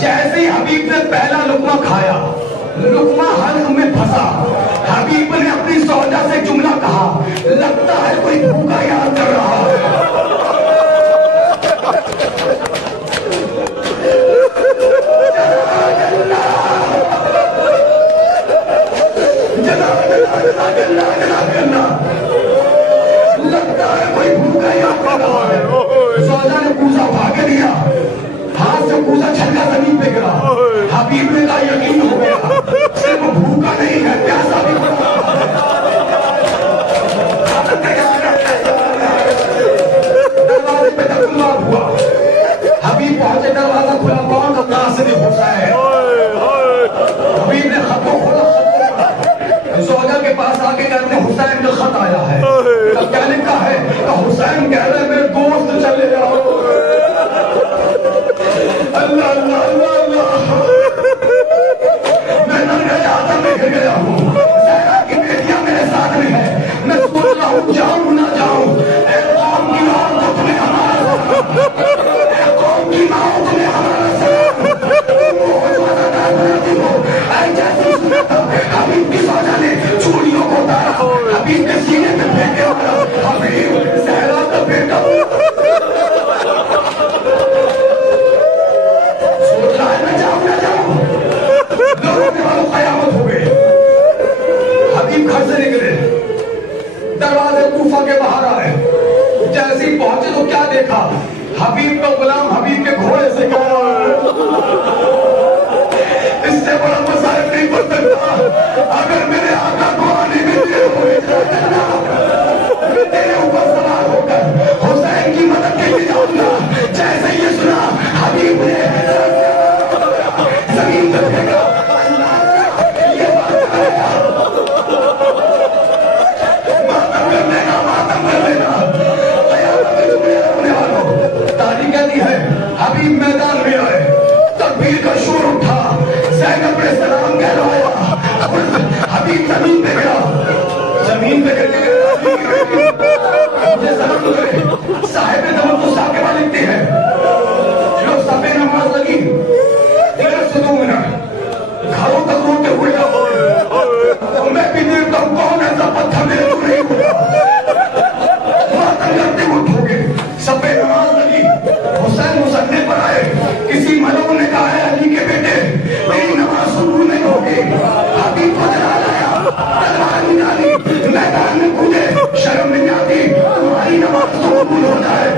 جیسے حبیب نے پہلا لقمہ کھایا لقمہ حلق میں پھنسا, حبیب نے اپنی سودا سے جملہ کہا لگتا ہے کوئی بھوکا یاد کر رہا ہے. اللہ کوزہ چھلکا زمین پہ گرا. حبیب نے کہا یقین ہو گیا صرف بھوکا نہیں ہے پیاسا بھی بنا. دروازے پہ دخلوار ہوا. حبیب پہنچے دروازہ کھلا کون تو ناصر حسین. حبیب نے خط کو کھولا. زوجہ کے پاس آ کے کہتے ہیں حسین کا خط آیا ہے. تب کیا لکھا ہے تو حسین کہہ رہے میرے دوست چلے جاؤ. اللہ اللہ اللہ اللہ میں نہ جاتا میں گر گیا ہوں. زہرا کی بیٹیاں میرے ساتھ میں ہے. میں سوچ رہا ہوں جاؤں نہ جاؤں. اے قوم کی ماں کو تمہیں ہمارا سلام. اے قوم کی ماں کو تمہیں ہمارا سلام. حبیب کی زوجہ نے چوڑیوں کو اتارا. حبیب کے سینے پہ پھینکے والا حبیب زہرا کا بیٹا. سوچ رہا ہے میں جاؤں نہ جاؤں. لوگوں کے والوں قیامت ہو گئے. حبیب گھر سے نکلے دروازے کوفہ کے باہر آئے. جیسے ہی پہنچے تو کیا دیکھا حبیب کا غلام حبیب کے گھوڑے سے کہا اس سے بڑا مصائب نہیں بن سکتا. اگر میرے آقا کو آنے میں دیر ہوئے میں تیرے اوپر سوار ہو کر حسین کی مدد کے لیے جاؤں گا. جیسے یہ سنا حبیب نے زمین پر پھینکا. یہ بات ماتم کر لینا ماتم کر لینا. تاریخ کہتی ہے حبیب میدان میں آئے. تکبیر کا شور اٹھا. زینب نے سلام کہلوایا. حبیب زمین پہ گیا. زمین پہ گر کے مجھے سلام کرے. صاحب دمت ثاقبہ لکھتے ہیں جو صفے نماز لگی 1.5 سے 2 منٹ گھروں تک روتے ہوئے اور میں بھی دیکھتا ہوں کون ایسا پتھر میرے کو نہیں ہوگا. ماتم کرتے اٹھو گے. صفے نماز لگی. حسین مسلح پر آئے. کسی ملوک نے کہا ہے علی کے بیٹے میری نماز قبول نہیں ہوگی. حبیب کو جلا لایا. تلوار نکالی. میدان میں کودے. شرم نہیں آتی تمہاری نماز تو قبول ہو جائے.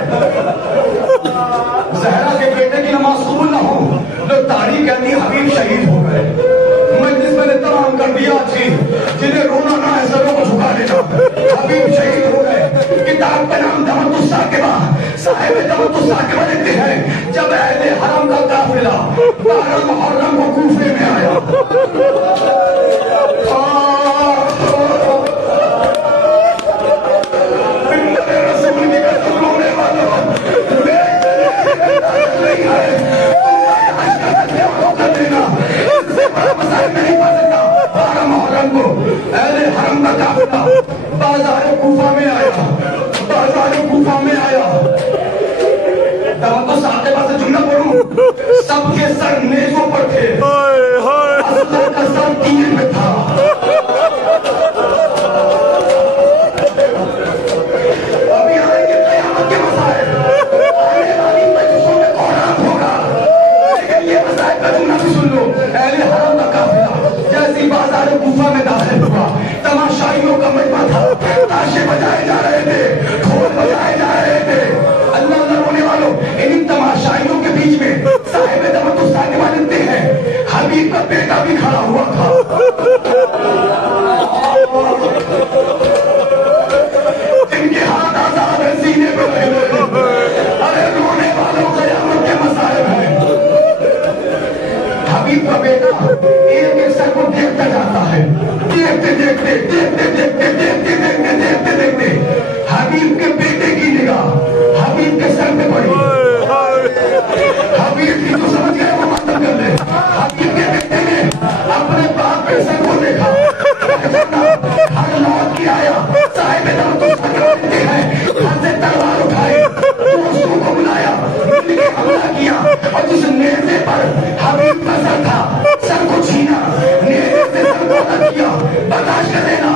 زہرا کے بیٹے کی نماز قبول نہ ہو تو تاریخ کہتی حبیب شہید ہو گئے. مجلس میں نے تمام کر دیا تھی جنہیں رونا نہ ہے سروں کو جھکا دینا. حبیب شہید ہو گئے. کتاب کا نام دمت الثاقبہ. صاحب دمت الثاقبہ لکھتے ہیں جب اہل حرم کا قافلہ 12 محرم کو کوفے میں آیا. رسول کی قسم رونے والوں نہیں آئے. نہیں پا سکتا. 12 محرم کو اہل حرم کا قافلہ بازار کوفہ میں آیا. بازار کوفہ میں آیا. دمت الثاقبہ سے جملہ پڑھوں. سب کے سر نیزوں پر تھے. اصغر کا سر تیر میں تھا. ابھی آئیں گے قیامت کے مسائل. آنے والی مجلسوں میں قرآن ہوگا. لیکن یہ مسائل کا جملہ بھی سن لو. اہل حرم کا قافلہ جیسی بازار کوفہ میں داخل ہوا. تماشائیوں کا مجمع تھا. تاشے بجائے جا رہے تھے. ڈھول بجائے جا رہے تھے. اللہ اللہ رونے والوں ان تماشائیوں کے بیچ میں صاحب دمت الثاقبہ لکھتے ہیں حبیب کا بیٹا بھی کھڑا ہوا تھا. جن کے ہاتھ آزاد ہیں سینے پہ رہے ہوئے. ارے رونے والوں قیامت کے مسائل ہیں. حبیب کا بیٹا ایک ایک سر کو دیکھتا جاتا ہے. دیکھتے دیکھتے دیکھتے دیکھتے دیکھتے دیکھتے دیکھتے دیکھتے حبیب کے بیٹے کی نگاہ حبیب کے سر پہ پڑی. حبیب کی تو سمجھ گئے وہ ماتم کر لے. حبیب کے بیٹے نے اپنے باپ کے سر کو دیکھا. ہر موت کی آیا. صاحب دمت الثاقبہ لکھتے ہیں ہر سے تلوار اٹھائی. دوستوں کو بلایا. حملہ کیا اور جس نیزے پر حبیب کا سر تھا سر کو چھینا. نیزے سے سر کو الگ کیا. برداشت کر دینا.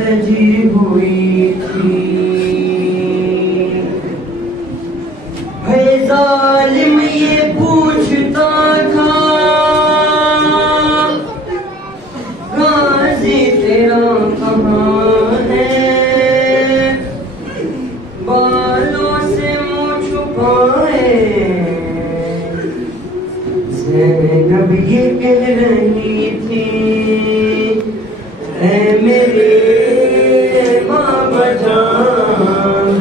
سجی ہوئی تھی ہے ظالم یہ پوچھتا تھا غازی تیرا کہاں ہے بالوں سے منہ چھپائے زینب یہ کہہ رہی تھی اے میرے بابا جان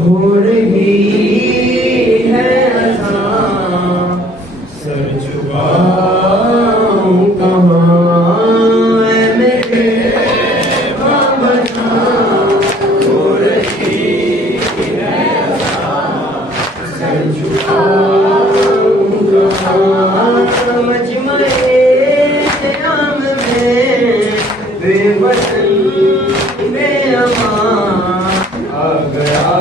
ہو رہی ہے اذان سر جھکاؤں کہاں اے میرے بابا جان ہو رہی ہے اذان سر جھکاؤں کہاں مجمع عام میں بے وطن بے امان آ گیا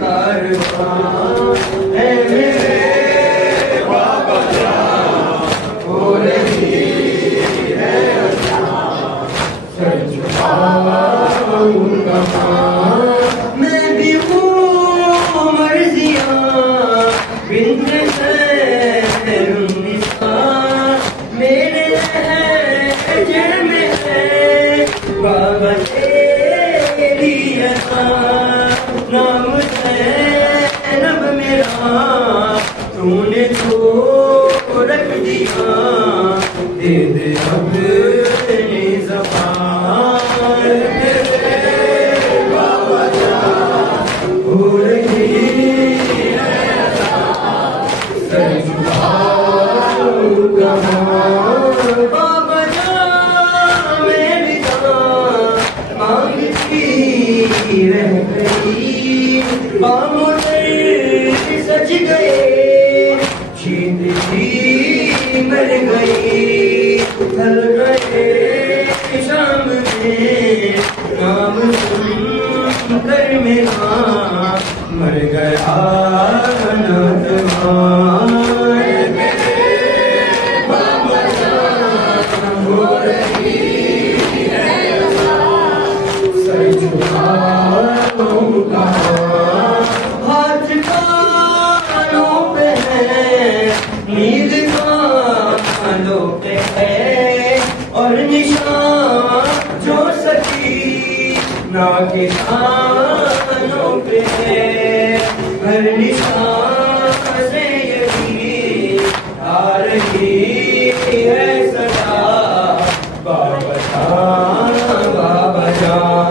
کاروان اے میرے بابا جان ہو رہی ہے اذان سر جھکاؤں کہاں میں بھی ہوں مرضیاں بنت خیر النساء میرے جڑ میں ہے بابا تیری عطا نام زینب میرا تو نے تو رکھ دیا دے دے اپنی زبان میرے بابا جان ہو رہی ہے عطا سر جھکاؤں کہاں بابا جان میری جان مانگتی رہ گئی باموٹر سج گئے چیندی مر گئی ڈھل گئے شام میں نام سن کر میرا مر گیا نادمان ہاتھ کانوں پہ ہے نیل کانوں پہ ہے اور نشان جو سکی نا کے کانوں پہ ہے ہر نشان سے یہی آ رہی ہے صدا بابا جان بابا جان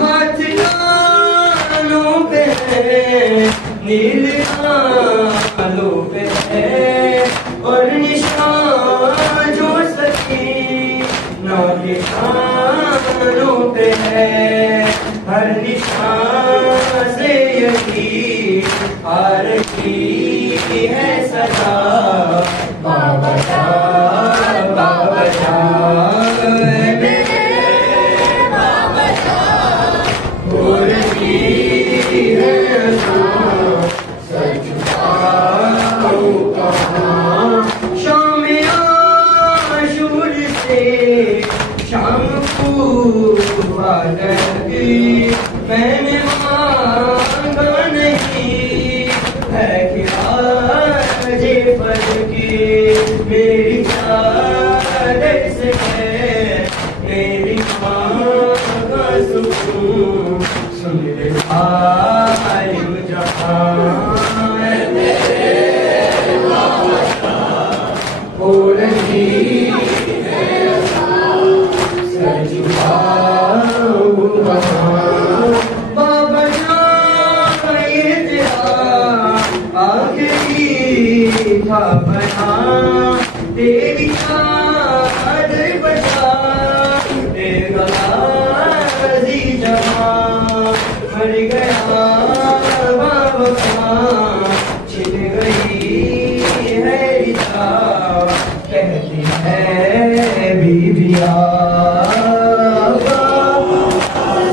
ہاتھ کانوں پہ ہے نیل کانوں پہ ہے اور نشان جو سکی نا نشانوں پہ ہے ہر نشان سے یہی آ رہی ہے صدا بابا جان بابا جان شام عاشور سے شام کو آ گئی میں نے مانگا نہیں ہے کہ آج پر کی میری چادر سے ہے میری ماں کا سکون سن لے عالم جہاں ہو رہی ہے سر جھکاؤں کہاں بابا جان یہ تیرا آخری تھا بیان تیری چادر بچا اے غازی جوان مر گیا بابا کا چھن گئی ہے رضا کہتی ہے بیویا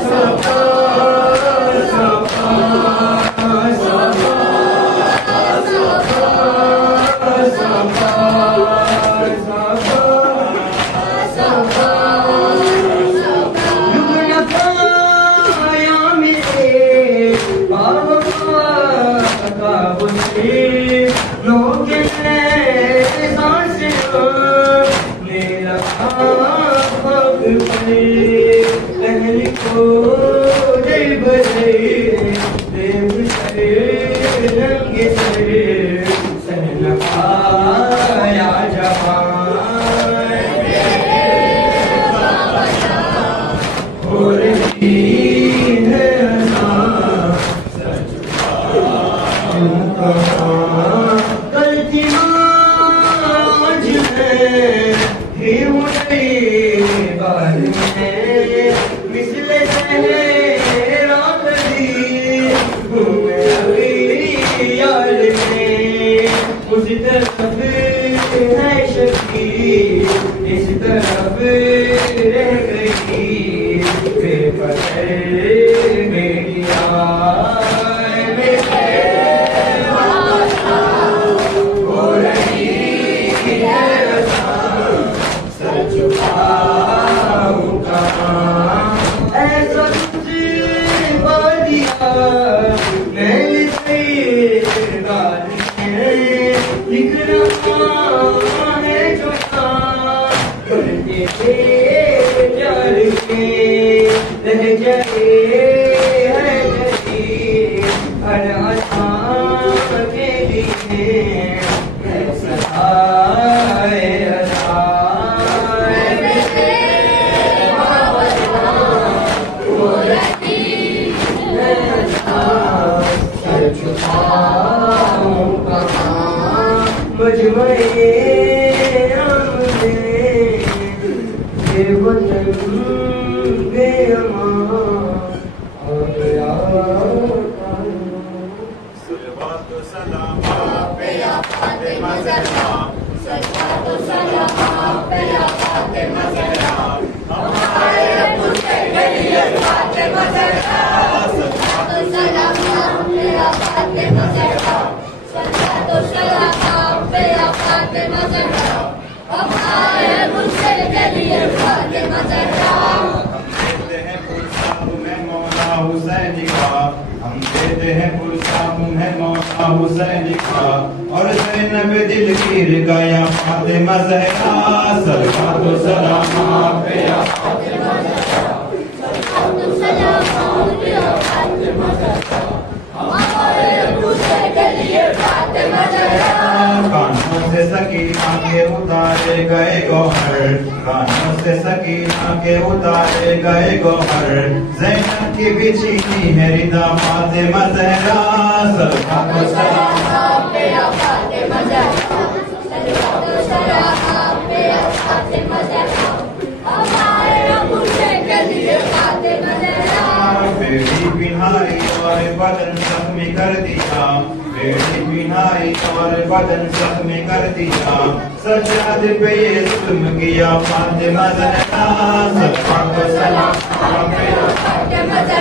سپا سپا فاطمہ